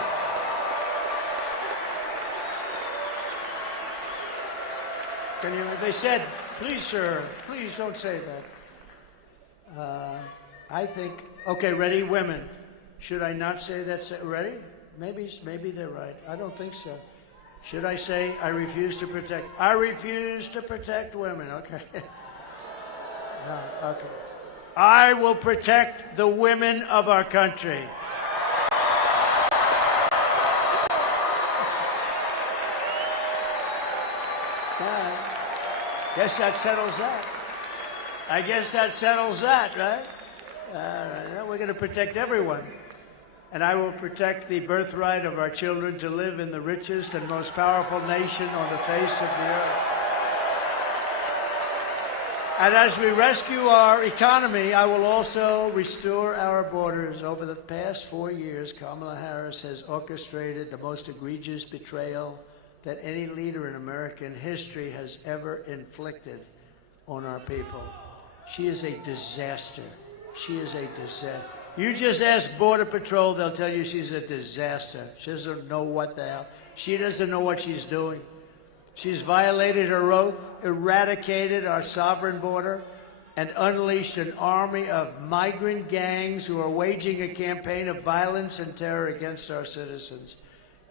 They said, please, sir, please don't say that. I think, okay, ready, women. Should I not say that? Ready? Maybe they're right. I don't think so. Should I say, I refuse to protect? I refuse to protect women. Okay. No, okay. I will protect the women of our country. Guess that settles that. I guess that settles that, right? All right. We're going to protect everyone. And I will protect the birthright of our children to live in the richest and most powerful nation on the face of the earth. And as we rescue our economy, I will also restore our borders. Over the past 4 years, Kamala Harris has orchestrated the most egregious betrayal that any leader in American history has ever inflicted on our people. She is a disaster. She is a disaster. You just ask Border Patrol, they'll tell you she's a disaster. She doesn't know what the hell. She doesn't know what she's doing. She's violated her oath, eradicated our sovereign border, and unleashed an army of migrant gangs who are waging a campaign of violence and terror against our citizens.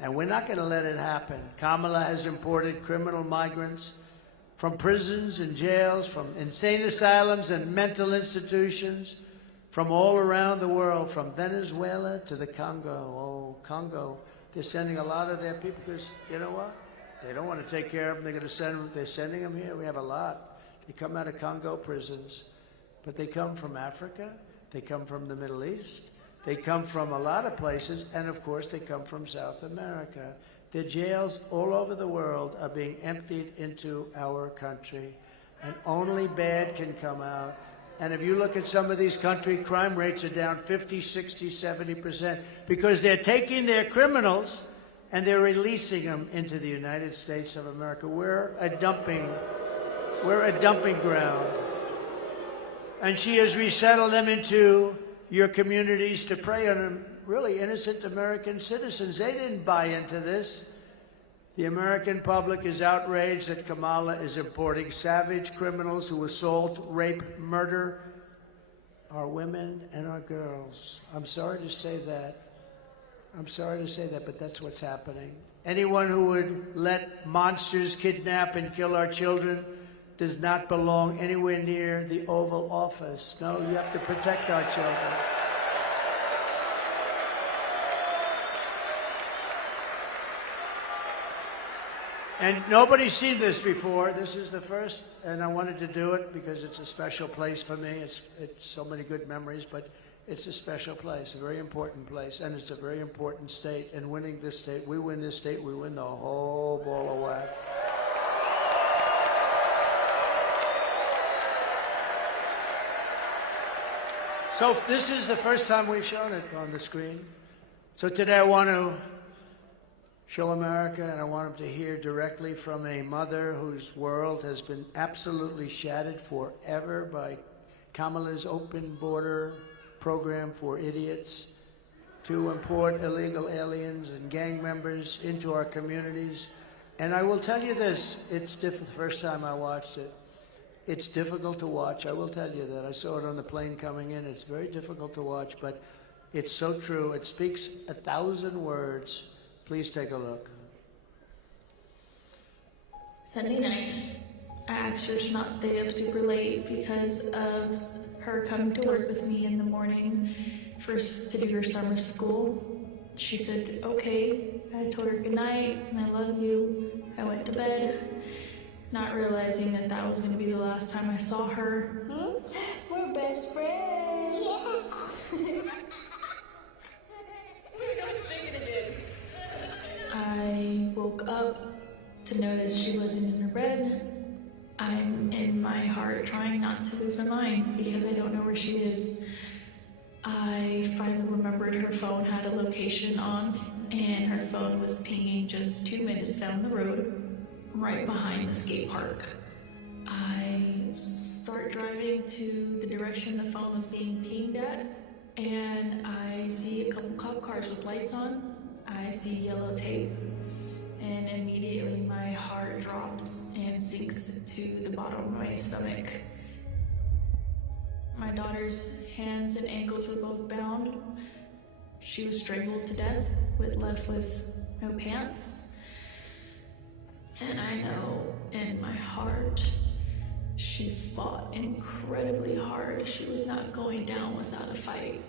And we're not going to let it happen. Kamala has imported criminal migrants from prisons and jails, from insane asylums and mental institutions, from all around the world, from Venezuela to the Congo. Oh, Congo. They're sending a lot of their people because, you know what? They don't want to take care of them. They're going to send them. They're sending them here. We have a lot. They come out of Congo prisons, but they come from Africa. They come from the Middle East. They come from a lot of places, and of course, they come from South America. The jails all over the world are being emptied into our country, and only bad can come out. And if you look at some of these countries, crime rates are down 50, 60, 70%, because they're taking their criminals and they're releasing them into the United States of America. We're a dumping ground. And she has resettled them into your communities to prey on them, really innocent American citizens. They didn't buy into this. The American public is outraged that Kamala is importing savage criminals who assault, rape, murder our women and our girls. I'm sorry to say that. I'm sorry to say that, but that's what's happening. Anyone who would let monsters kidnap and kill our children does not belong anywhere near the Oval Office. No, you have to protect our children. And nobody's seen this before. This is the first, and I wanted to do it because it's a special place for me. It's so many good memories, but it's a special place, a very important place, and it's a very important state. And winning this state, we win this state, we win the whole ball of wax. So this is the first time we've shown it on the screen. So today I want to show America, and I want them to hear directly from a mother whose world has been absolutely shattered forever by Kamala's open border program for idiots to import illegal aliens and gang members into our communities. And I will tell you this, it's the first time I watched it. It's difficult to watch, I will tell you that. I saw it on the plane coming in. It's very difficult to watch, but it's so true. It speaks 1,000 words. Please take a look. Sunday night, I asked her to not stay up super late because of her coming to work with me in the morning to do her summer school. She said, okay. I told her good night and I love you. I went to bed, not realizing that that was going to be the last time I saw her. We're best friends. Yeah. I woke up to notice she wasn't in her bed. I'm in my heart trying not to lose my mind because I don't know where she is. I finally remembered her phone had a location on, and her phone was pinging just 2 minutes down the road, right behind the skate park. I start driving to the direction the phone was being pinged at, and I see a couple cop cars with lights on. I see yellow tape, and immediately my heart drops and sinks to the bottom of my stomach. My daughter's hands and ankles were both bound. She was strangled to death, left with no pants. And I know in my heart, she fought incredibly hard. She was not going down without a fight.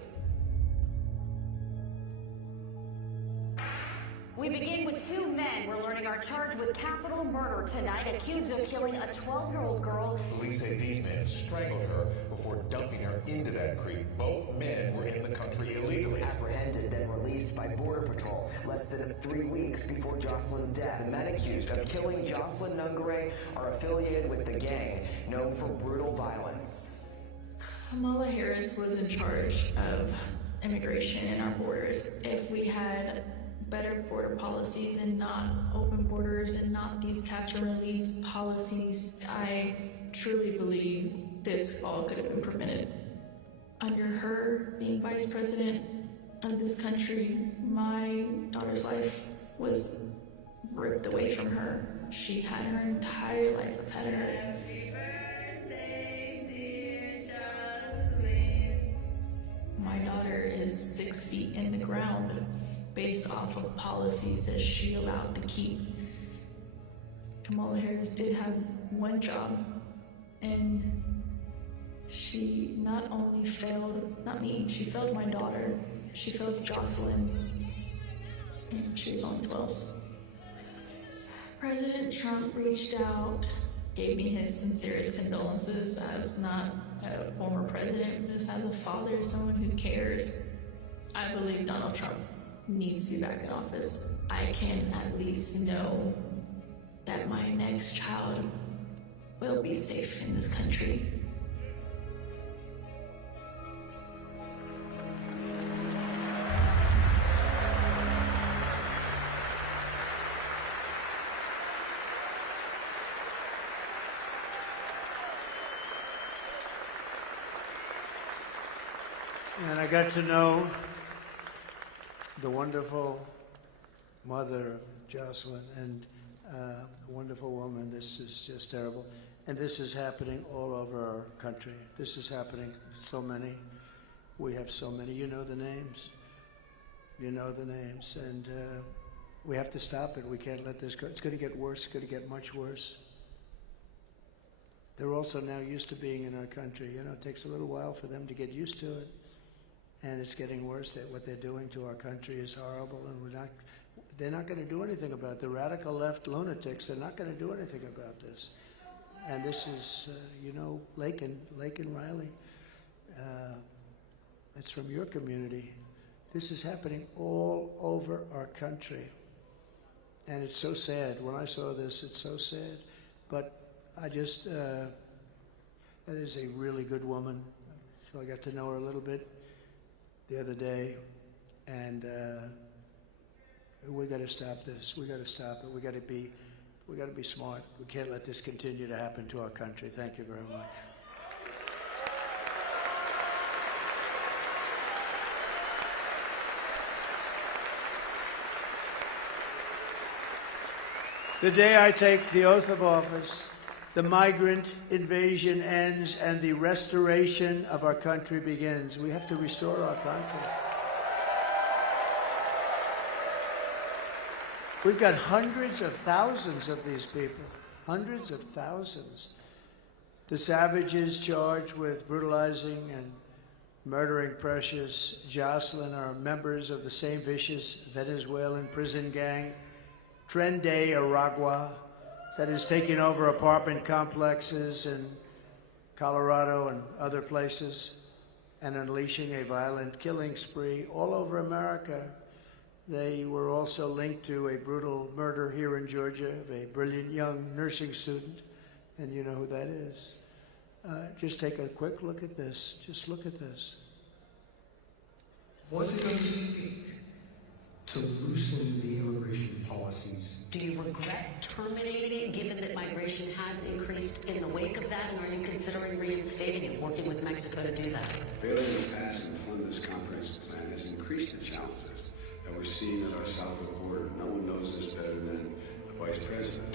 We begin with 2 men we're learning are charged with capital murder tonight, accused of killing a 12-year-old girl. Police say these men strangled her before dumping her into that creek. Both men were in the country illegally. Apprehended, then released by Border Patrol less than 3 weeks before Jocelyn's death. The men accused of killing Jocelyn Nungare are affiliated with the gang known for brutal violence. Kamala Harris was in charge of immigration in our borders. If we had better border policies and not open borders and not these catch and release policies, I truly believe this all could have been prevented. Under her being vice president of this country, my daughter's life was ripped away from her. She had her entire life ahead of her. My daughter is 6 feet in the ground. based off of policies that she allowed to keep. Kamala Harris did have one job, and she not only failed, not me, she failed my daughter, she failed Jocelyn. She was only 12. President Trump reached out, gave me his sincerest condolences as not a former president, but just as a father, someone who cares. I believe Donald Trump needs to be back in office. I can at least know that my next child will be safe in this country. And I got to know the wonderful mother of Jocelyn, and a wonderful woman. This is just terrible. And this is happening all over our country. This is happening, so many. We have so many. You know the names. You know the names. And we have to stop it. We can't let this go. It's going to get worse. It's going to get much worse. They're also now used to being in our country. You know, it takes a little while for them to get used to it. And it's getting worse. That what they're doing to our country is horrible, and they're not going to do anything about it. The radical left lunatics, they're not going to do anything about this. And this is, you know, Lakin Riley. It's from your community. This is happening all over our country. And it's so sad. When I saw this, it's so sad. But I just, that is a really good woman. So I got to know her a little bit the other day, and we got to stop this. We got to stop it. We got to be smart. We can't let this continue to happen to our country. Thank you very much. The day I take the oath of office, the migrant invasion ends and the restoration of our country begins. We have to restore our country. We've got hundreds of thousands of these people, hundreds of thousands. The savages charged with brutalizing and murdering precious Jocelyn are members of the same vicious Venezuelan prison gang, Tren de Aragua, that is taking over apartment complexes in Colorado and other places and unleashing a violent killing spree all over America. They were also linked to a brutal murder here in Georgia of a brilliant young nursing student, and you know who that is. Just take a quick look at this. Just look at this. Was it going to speak to loosen the immigration policies? Do you regret terminating it, given that migration has increased in the wake of that, and are you considering reinstating it, working with Mexico to do that? Failure to pass and fund this comprehensive plan has increased the challenges that we're seeing at our south of the border. No one knows this better than the Vice President.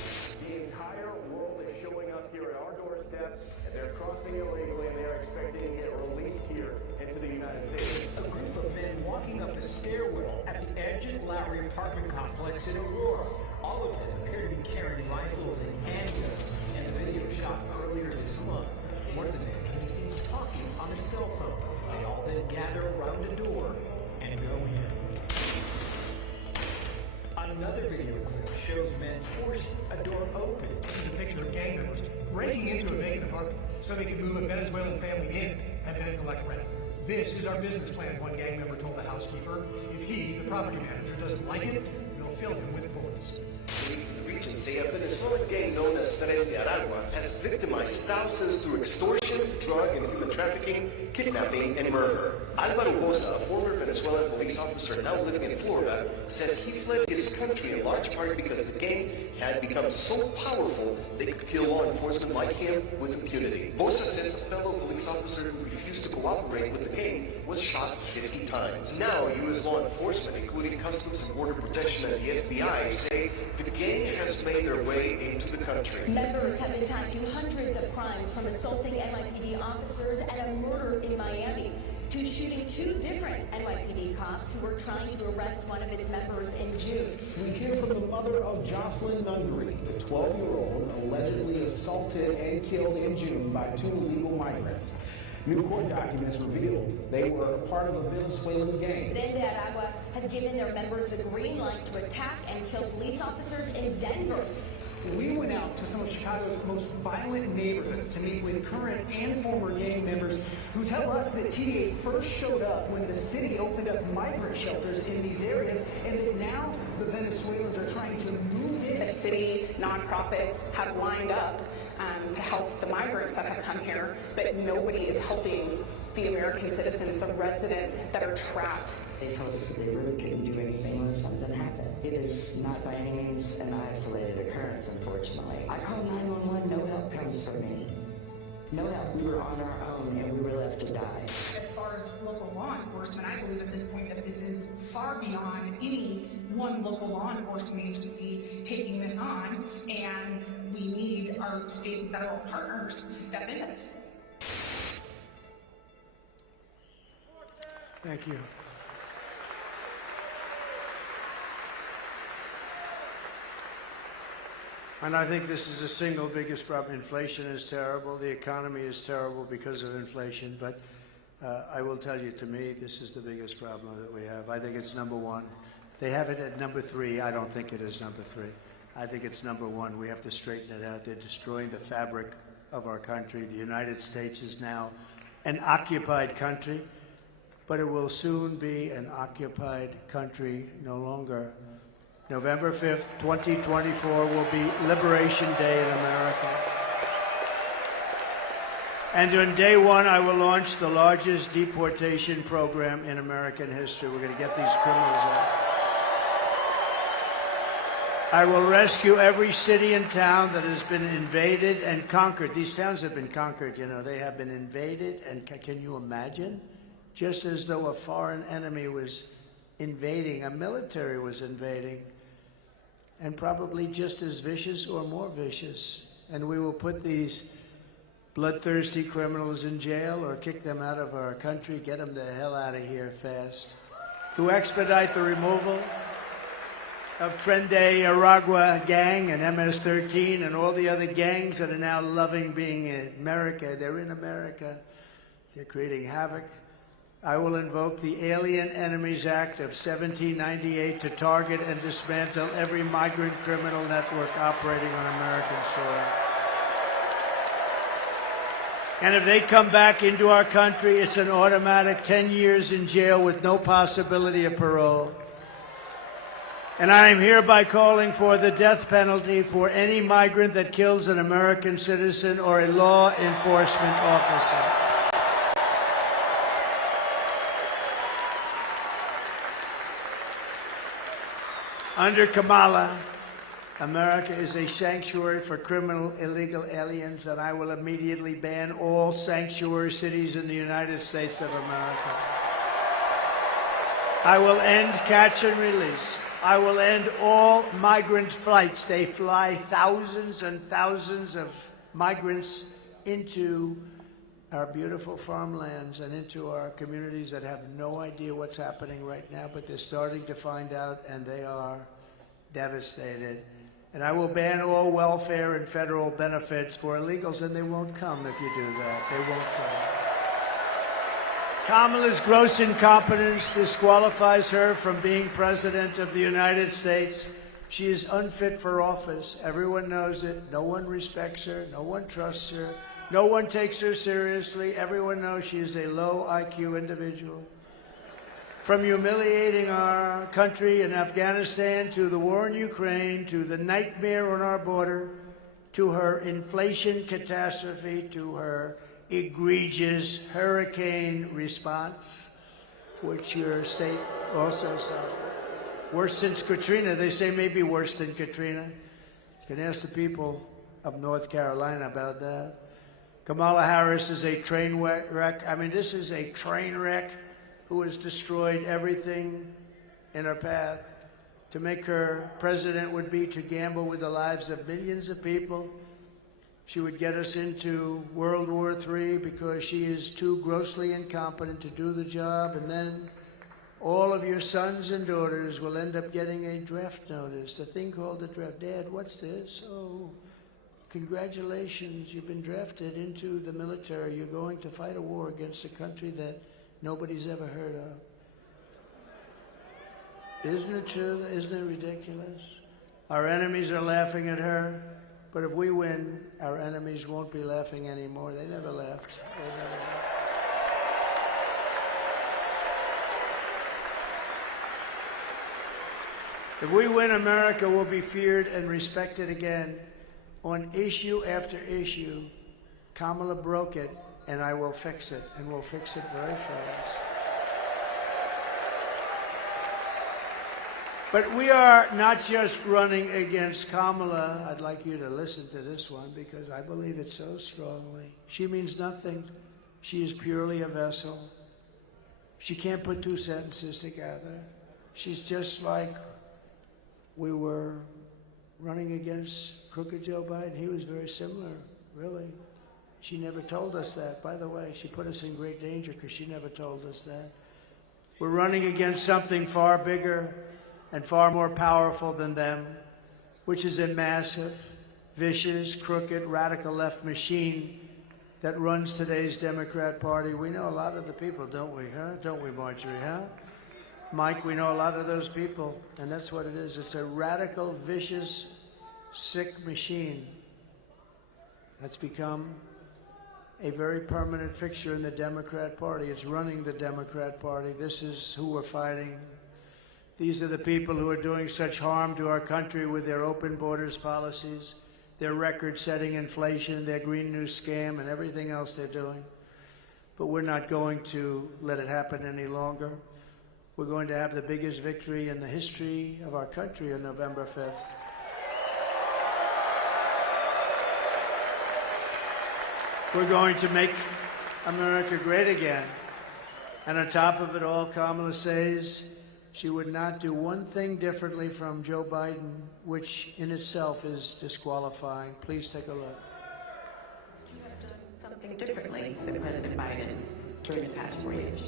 The entire world is showing up here at our doorstep, and they're crossing illegally, and they're expecting to get released here into the United States. A group of men walking up a stairwell at the Edge Lowry apartment complex in Aurora. All of them appear to be carrying rifles and handguns. In a video shot earlier this month, one of the men can be seen talking on a cell phone. They all then gather around a door and go in. Another video clip shows men forcing a door open. This is a picture of gang members breaking into a vacant apartment so they can move a Venezuelan family in and then collect rent. This is our business plan, one gang member told the housekeeper. If he, the property manager, doesn't like it, they'll fill him with bullets. Police in the region say a Venezuelan gang known as Tren de Aragua has victimized thousands through extortion, drug and human trafficking, kidnapping, and murder. Alvaro Bosa, a former Venezuelan police officer now living in Florida, says he fled his country in large part because the gang had become so powerful they could kill law enforcement like him with impunity. Bosa says a fellow police officer who refused to cooperate with the gang was shot 50 times. Now, U.S. law enforcement, including Customs and Border Protection and the FBI, say the gang has made their way into the country. Members have been tied to hundreds of crimes, from assaulting NYPD officers and a murder in Miami. to shooting 2 different NYPD cops who were trying to arrest one of its members in June. We hear from the mother of Jocelyn Nungaray, the 12-year-old allegedly assaulted and killed in June by 2 illegal migrants. New court documents revealed they were part of a Venezuelan gang. Tren de Aragua has given their members the green light to attack and kill police officers in Denver. We went out to some of Chicago's most violent neighborhoods to meet with current and former gang members who tell us that TA first showed up when the city opened up migrant shelters in these areas, and that now the Venezuelans are trying to move in. The city nonprofits have lined up to help the migrants that have come here, but nobody is helping the American citizens, the residents that are trapped. They told us that they really couldn't do anything unless something happened. It is not by any means an isolated occurrence, unfortunately. I called 911, no help comes from me. No help. We were on our own and we were left to die. As far as local law enforcement, I believe at this point that this is far beyond any one local law enforcement agency taking this on, and we need our state and federal partners to step into this. Thank you. And I think this is the single biggest problem. Inflation is terrible. The economy is terrible because of inflation. But I will tell you, to me, this is the biggest problem that we have. I think it's number 1. They have it at number 3. I don't think it is number 3. I think it's number 1. We have to straighten it out. They're destroying the fabric of our country. The United States is now an occupied country, but it will soon be an occupied country no longer. November 5th, 2024 will be Liberation Day in America. And on day 1, I will launch the largest deportation program in American history. We're going to get these criminals out. I will rescue every city and town that has been invaded and conquered. These towns have been conquered, you know. They have been invaded, and can you imagine? Just as though a foreign enemy was invading, a military was invading, and probably just as vicious or more vicious. And we will put these bloodthirsty criminals in jail or kick them out of our country, get them the hell out of here fast. To expedite the removal of Tren de Aragua gang and MS-13 and all the other gangs that are now loving being in America. They're in America. They're creating havoc. I will invoke the Alien Enemies Act of 1798 to target and dismantle every migrant criminal network operating on American soil. And if they come back into our country, it's an automatic 10 years in jail with no possibility of parole. And I am hereby calling for the death penalty for any migrant that kills an American citizen or a law enforcement officer. Under Kamala, America is a sanctuary for criminal illegal aliens, and I will immediately ban all sanctuary cities in the United States of America. I will end catch and release. I will end all migrant flights. They fly thousands and thousands of migrants into our beautiful farmlands and into our communities that have no idea what's happening right now, but they're starting to find out, and they are devastated. And I will ban all welfare and federal benefits for illegals, and they won't come if you do that. They won't come. Kamala's gross incompetence disqualifies her from being President of the United States. She is unfit for office. Everyone knows it. No one respects her. No one trusts her. No one takes her seriously. Everyone knows she is a low IQ individual. From humiliating our country in Afghanistan, to the war in Ukraine, to the nightmare on our border, to her inflation catastrophe, to her egregious hurricane response, which your state also suffered. Worse since Katrina. They say maybe worse than Katrina. You can ask the people of North Carolina about that. Kamala Harris is a train wreck. I mean, this is a train wreck who has destroyed everything in her path. To make her president would be to gamble with the lives of millions of people. She would get us into World War III because she is too grossly incompetent to do the job, and then all of your sons and daughters will end up getting a draft notice, a thing called a draft. Dad, what's this? Oh, congratulations, you've been drafted into the military. You're going to fight a war against a country that nobody's ever heard of. Isn't it true? Isn't it ridiculous? Our enemies are laughing at her, but if we win, our enemies won't be laughing anymore. They never laughed. They never laughed. If we win, America will be feared and respected again. On issue after issue, Kamala broke it, and I will fix it, and we'll fix it very fast. But we are not just running against Kamala. I'd like you to listen to this one because I believe it so strongly. She means nothing. She is purely a vessel. She can't put two sentences together. She's just like we were running against crooked Joe Biden. He was very similar, really. She never told us that. By the way, she put us in great danger because she never told us that. We're running against something far bigger and far more powerful than them, which is a massive, vicious, crooked, radical left machine that runs today's Democrat Party. We know a lot of the people, don't we, huh? Don't we, Marjorie, huh? Mike, we know a lot of those people, and that's what it is. It's a radical, vicious, sick machine that's become a very permanent fixture in the Democrat Party. It's running the Democrat Party. This is who we're fighting. These are the people who are doing such harm to our country with their open borders policies, their record-setting inflation, their Green New scam, and everything else they're doing. But we're not going to let it happen any longer. We're going to have the biggest victory in the history of our country on November 5th. We're going to make America great again. And on top of it all, Kamala says she would not do one thing differently from Joe Biden, which in itself is disqualifying. Please take a look. You have done something differently than President Biden during the past 4 years.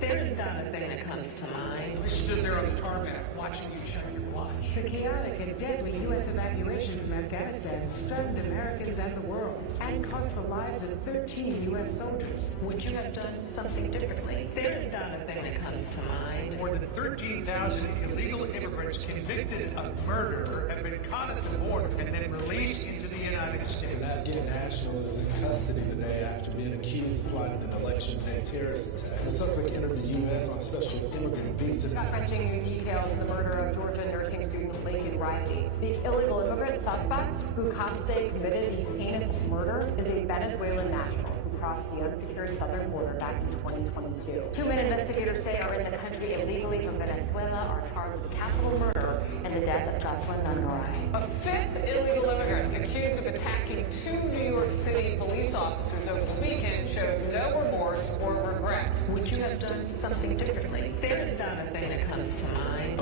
There is not a thing that comes to mind. I stood there on the tarmac watching you shut your watch. The chaotic and deadly U.S. evacuation from Afghanistan stunned Americans and the world and cost the lives of 13 U.S. soldiers. Would you have done something differently? There is not a thing that comes to mind. More than 13,000 illegal immigrants convicted of murder have been caught at the border and then released into the United States. An Afghan national is in custody today after being accused of plotting an election day terrorist attack. The suspect entered the U.S. on a special immigrant visa. Crunching new details in the murder of Georgia nursing student Laken Riley. The illegal immigrant suspect, who cops say committed the heinous murder, is a Venezuelan national who crossed the unsecured southern border back in 2022. Two men investigators say are in the country illegally from Venezuela are charged with capital murder and the death of Jocelyn Nungaray. A fifth illegal immigrant accused of attacking two New York City police officers over the weekend showed no remorse or regret. Would you have done something differently? There is not a thing that comes to mind.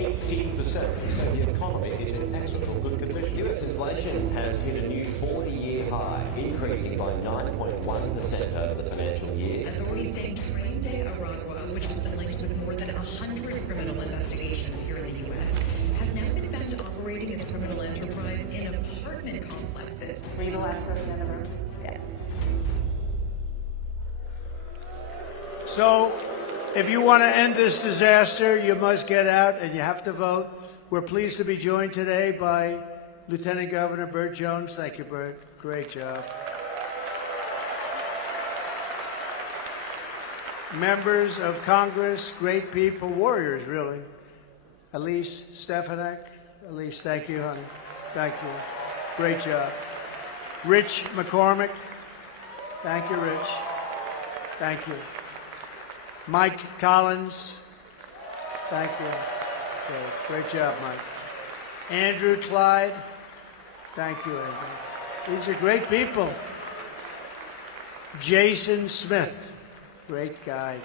18% say the economy is in excellent good condition. U.S. inflation has hit a new 40-year high, increasing by 9.1% over the financial year. Authorities say Train de Aragua, which has been linked with more than 100 criminal investigations here in the U.S., has now been found operating its criminal enterprise in apartment complexes. Were you the last person in the room? Yes. So, if you want to end this disaster, you must get out and you have to vote. We're pleased to be joined today by Lieutenant Governor Burt Jones. Thank you, Burt. Great job. Members of Congress, great people, warriors, really. Elise Stefanik. Elise, thank you, honey. Thank you. Great job. Rich McCormick. Thank you, Rich. Thank you. Mike Collins. Thank you. Great job, Mike. Andrew Clyde. Thank you, Andrew. These are great people. Jason Smith. Great guy.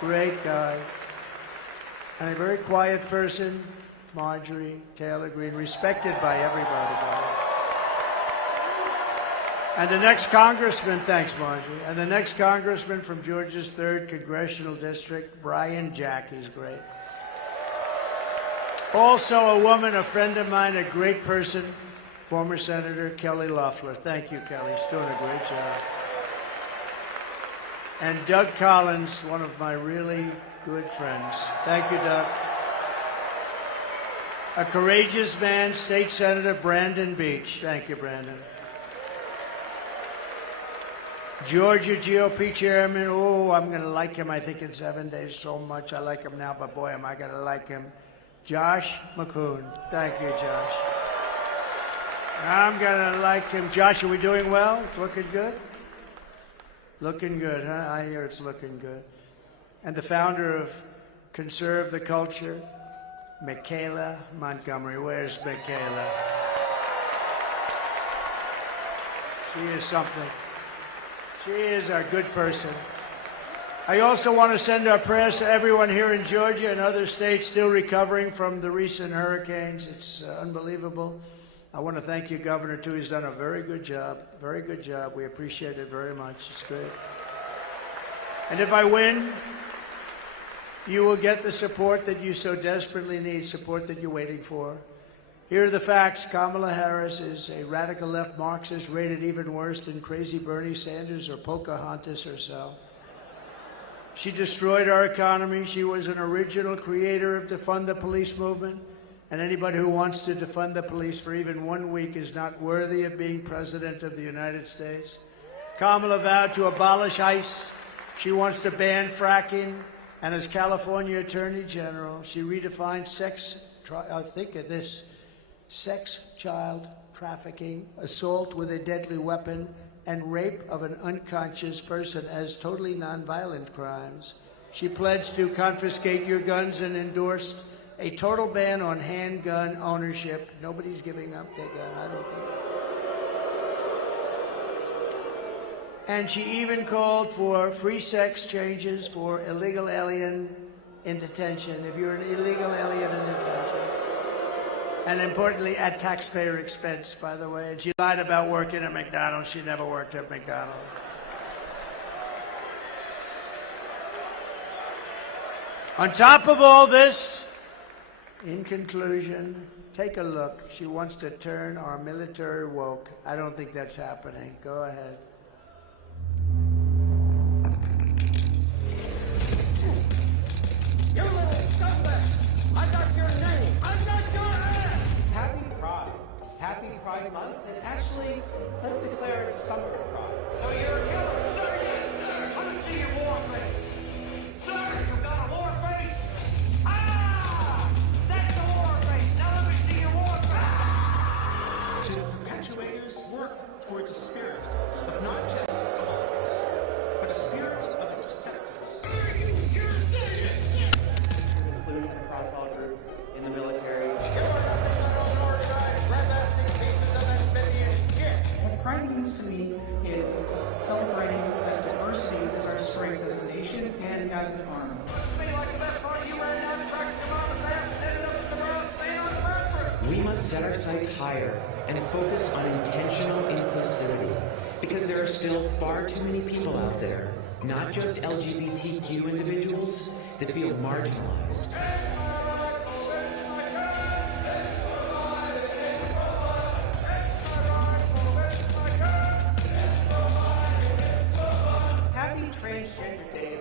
Great guy. And a very quiet person, Marjorie Taylor Greene, respected by everybody. And the next congressman, thanks, Margie. And the next congressman from Georgia's 3rd Congressional District, Brian Jack. He's great. Also a woman, a friend of mine, a great person, former Senator Kelly Loeffler. Thank you, Kelly. She's doing a great job. And Doug Collins, one of my really good friends. Thank you, Doug. A courageous man, State Senator Brandon Beach. Thank you, Brandon. Georgia GOP Chairman, oh, I'm going to like him, I think, in 7 days so much. I like him now, but boy, am I going to like him. Josh McCoon. Thank you, Josh. I'm going to like him. Josh, are we doing well? Looking good? Looking good, huh? I hear it's looking good. And the founder of Conserve the Culture, Michaela Montgomery. Where's Michaela? She is something. She is a good person. I also want to send our prayers to everyone here in Georgia and other states still recovering from the recent hurricanes. It's unbelievable. I want to thank you, Governor, too. He's done a very good job. Very good job. We appreciate it very much. It's great. And if I win, you will get the support that you so desperately need, support that you're waiting for. Here are the facts. Kamala Harris is a radical left Marxist rated even worse than crazy Bernie Sanders or Pocahontas herself. She destroyed our economy. She was an original creator of defund the police movement. And anybody who wants to defund the police for even 1 week is not worthy of being president of the United States. Kamala vowed to abolish ICE. She wants to ban fracking. And as California Attorney General, she redefined think of this, sex, child trafficking, assault with a deadly weapon, and rape of an unconscious person as totally nonviolent crimes. She pledged to confiscate your guns and endorsed a total ban on handgun ownership. Nobody's giving up their gun, I don't think. And she even called for free sex changes for illegal alien in detention. If you're an illegal alien in detention. And importantly, at taxpayer expense, by the way. And she lied about working at McDonald's. She never worked at McDonald's. On top of all this, in conclusion, take a look. She wants to turn our military woke. I don't think that's happening. Go ahead. You little scumbag! I got your name! I got your ass! Happy Pride. Happy Pride Month, and actually, let's declare it Summer Pride. So you're a killer? Sir, yes, sir! Let me see your war face. Sir, you got a war face? Ah! That's a war face! Now let me see your war face! To perpetuators, work towards a spirit of not just tolerance, but a spirit of acceptance. Inclusion across all groups in the military. What Pride means to me is celebrating that diversity is our strength as a nation and as an army. We must set our sights higher and focus on intentional inclusivity, because there are still far too many people out there, not just LGBTQ individuals, that feel marginalized. Happy Transgender Day.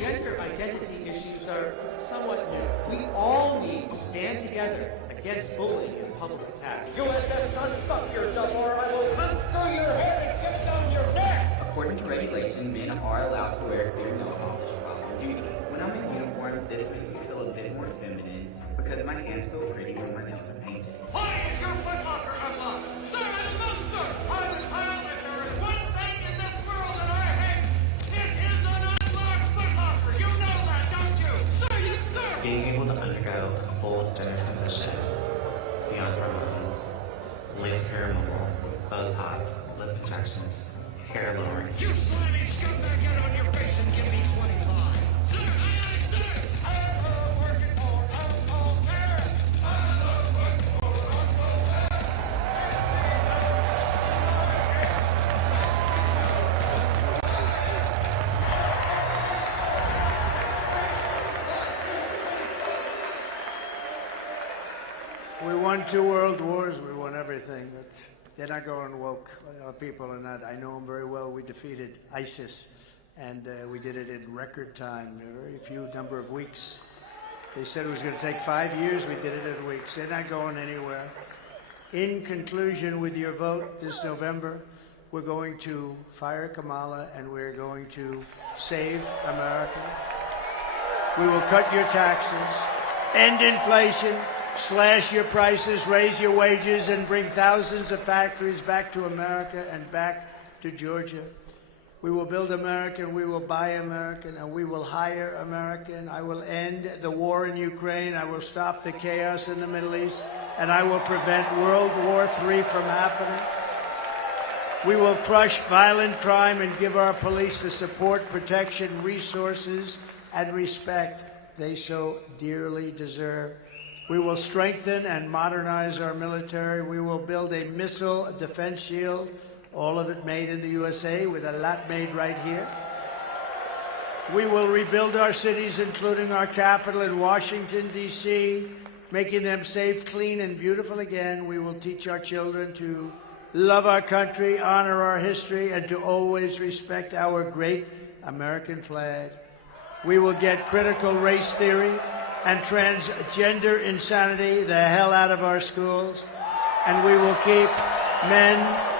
Gender identity issues are somewhat new. We all need to stand together against bullying and public attacks. You had best unfuck yourself or I will unscrew your head and chip down your neck! According to regulation, men are allowed to wear female college while on duty. When I'm in uniform, this makes me feel a bit more feminine because my hands feel pretty when my nails are painted. Why is your footlocker unlocked? Sir, I don't know, sir! Private Kyle, if there is one thing in this world that I hate, it is an unlocked footlocker! You know that, don't you? Sir, yes, sir! Being able to undergo a full gender transition beyond hormones, laser hair removal, Botox, lip injections, hair lowering. You slimy scumbag, get on your face and give me 25! Sir, aye, sir! I'm working for won 2 world wars. We won everything. But they're not going woke. Our people are not. I know them very well. We defeated ISIS, and we did it in record time, a very few number of weeks. They said it was going to take 5 years. We did it in weeks. They're not going anywhere. In conclusion, with your vote this November, we're going to fire Kamala, and we're going to save America. We will cut your taxes, end inflation, slash your prices, raise your wages, and bring thousands of factories back to America and back to Georgia. We will build American, we will buy American, and we will hire American. I will end the war in Ukraine. I will stop the chaos in the Middle East, and I will prevent World War III from happening. We will crush violent crime and give our police the support, protection, resources, and respect they so dearly deserve. We will strengthen and modernize our military. We will build a missile defense shield, all of it made in the USA, with a lot made right here. We will rebuild our cities, including our capital in Washington, D.C., making them safe, clean, and beautiful again. We will teach our children to love our country, honor our history, and to always respect our great American flag. We will get critical race theory and transgender insanity the hell out of our schools, and we will keep men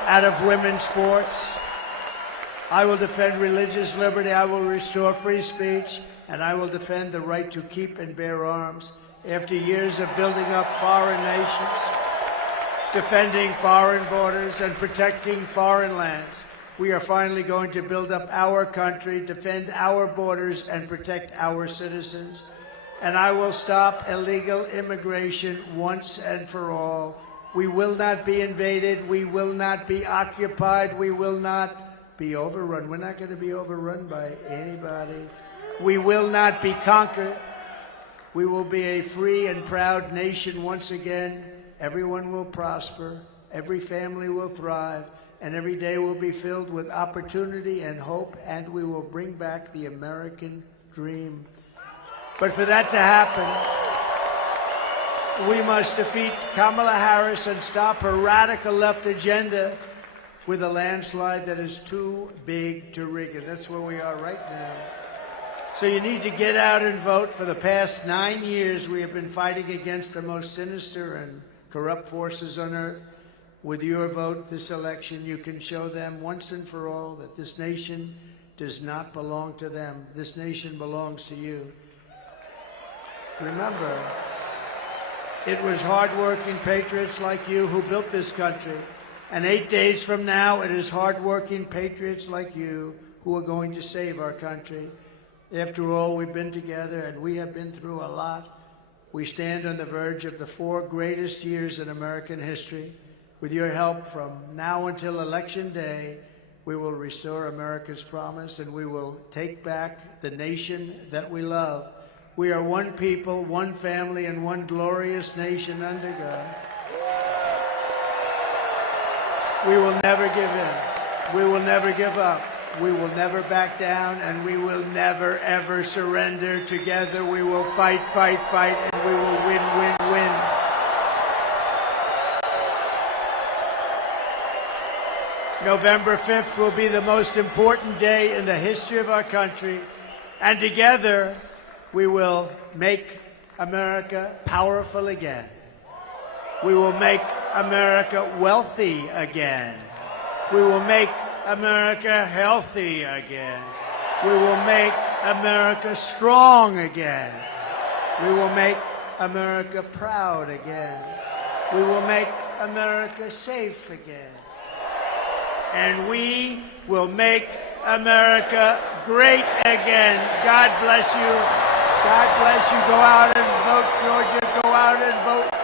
out of women's sports. I will defend religious liberty. I will restore free speech, and I will defend the right to keep and bear arms. After years of building up foreign nations, defending foreign borders, and protecting foreign lands, we are finally going to build up our country, defend our borders, and protect our citizens. And I will stop illegal immigration once and for all. We will not be invaded. We will not be occupied. We will not be overrun. We're not going to be overrun by anybody. We will not be conquered. We will be a free and proud nation once again. Everyone will prosper. Every family will thrive. And every day will be filled with opportunity and hope. And we will bring back the American dream. But for that to happen, we must defeat Kamala Harris and stop her radical left agenda with a landslide that is too big to rig. And that's where we are right now. So you need to get out and vote. For the past 9 years, we have been fighting against the most sinister and corrupt forces on earth. With your vote this election, you can show them once and for all that this nation does not belong to them. This nation belongs to you. Remember, it was hardworking patriots like you who built this country. And 8 days from now, it is hardworking patriots like you who are going to save our country. After all, we've been together and we have been through a lot. We stand on the verge of the 4 greatest years in American history. With your help, from now until Election Day, we will restore America's promise and we will take back the nation that we love. We are one people, one family, and one glorious nation under God. We will never give in. We will never give up. We will never back down, and we will never, ever surrender. Together we will fight, fight, fight, and we will win, win, win. November 5th will be the most important day in the history of our country, and together we will make America powerful again. We will make America wealthy again. We will make America healthy again. We will make America strong again. We will make America proud again. We will make America safe again. And we will make America great again. God bless you. God bless you. Go out and vote, Georgia. Go out and vote.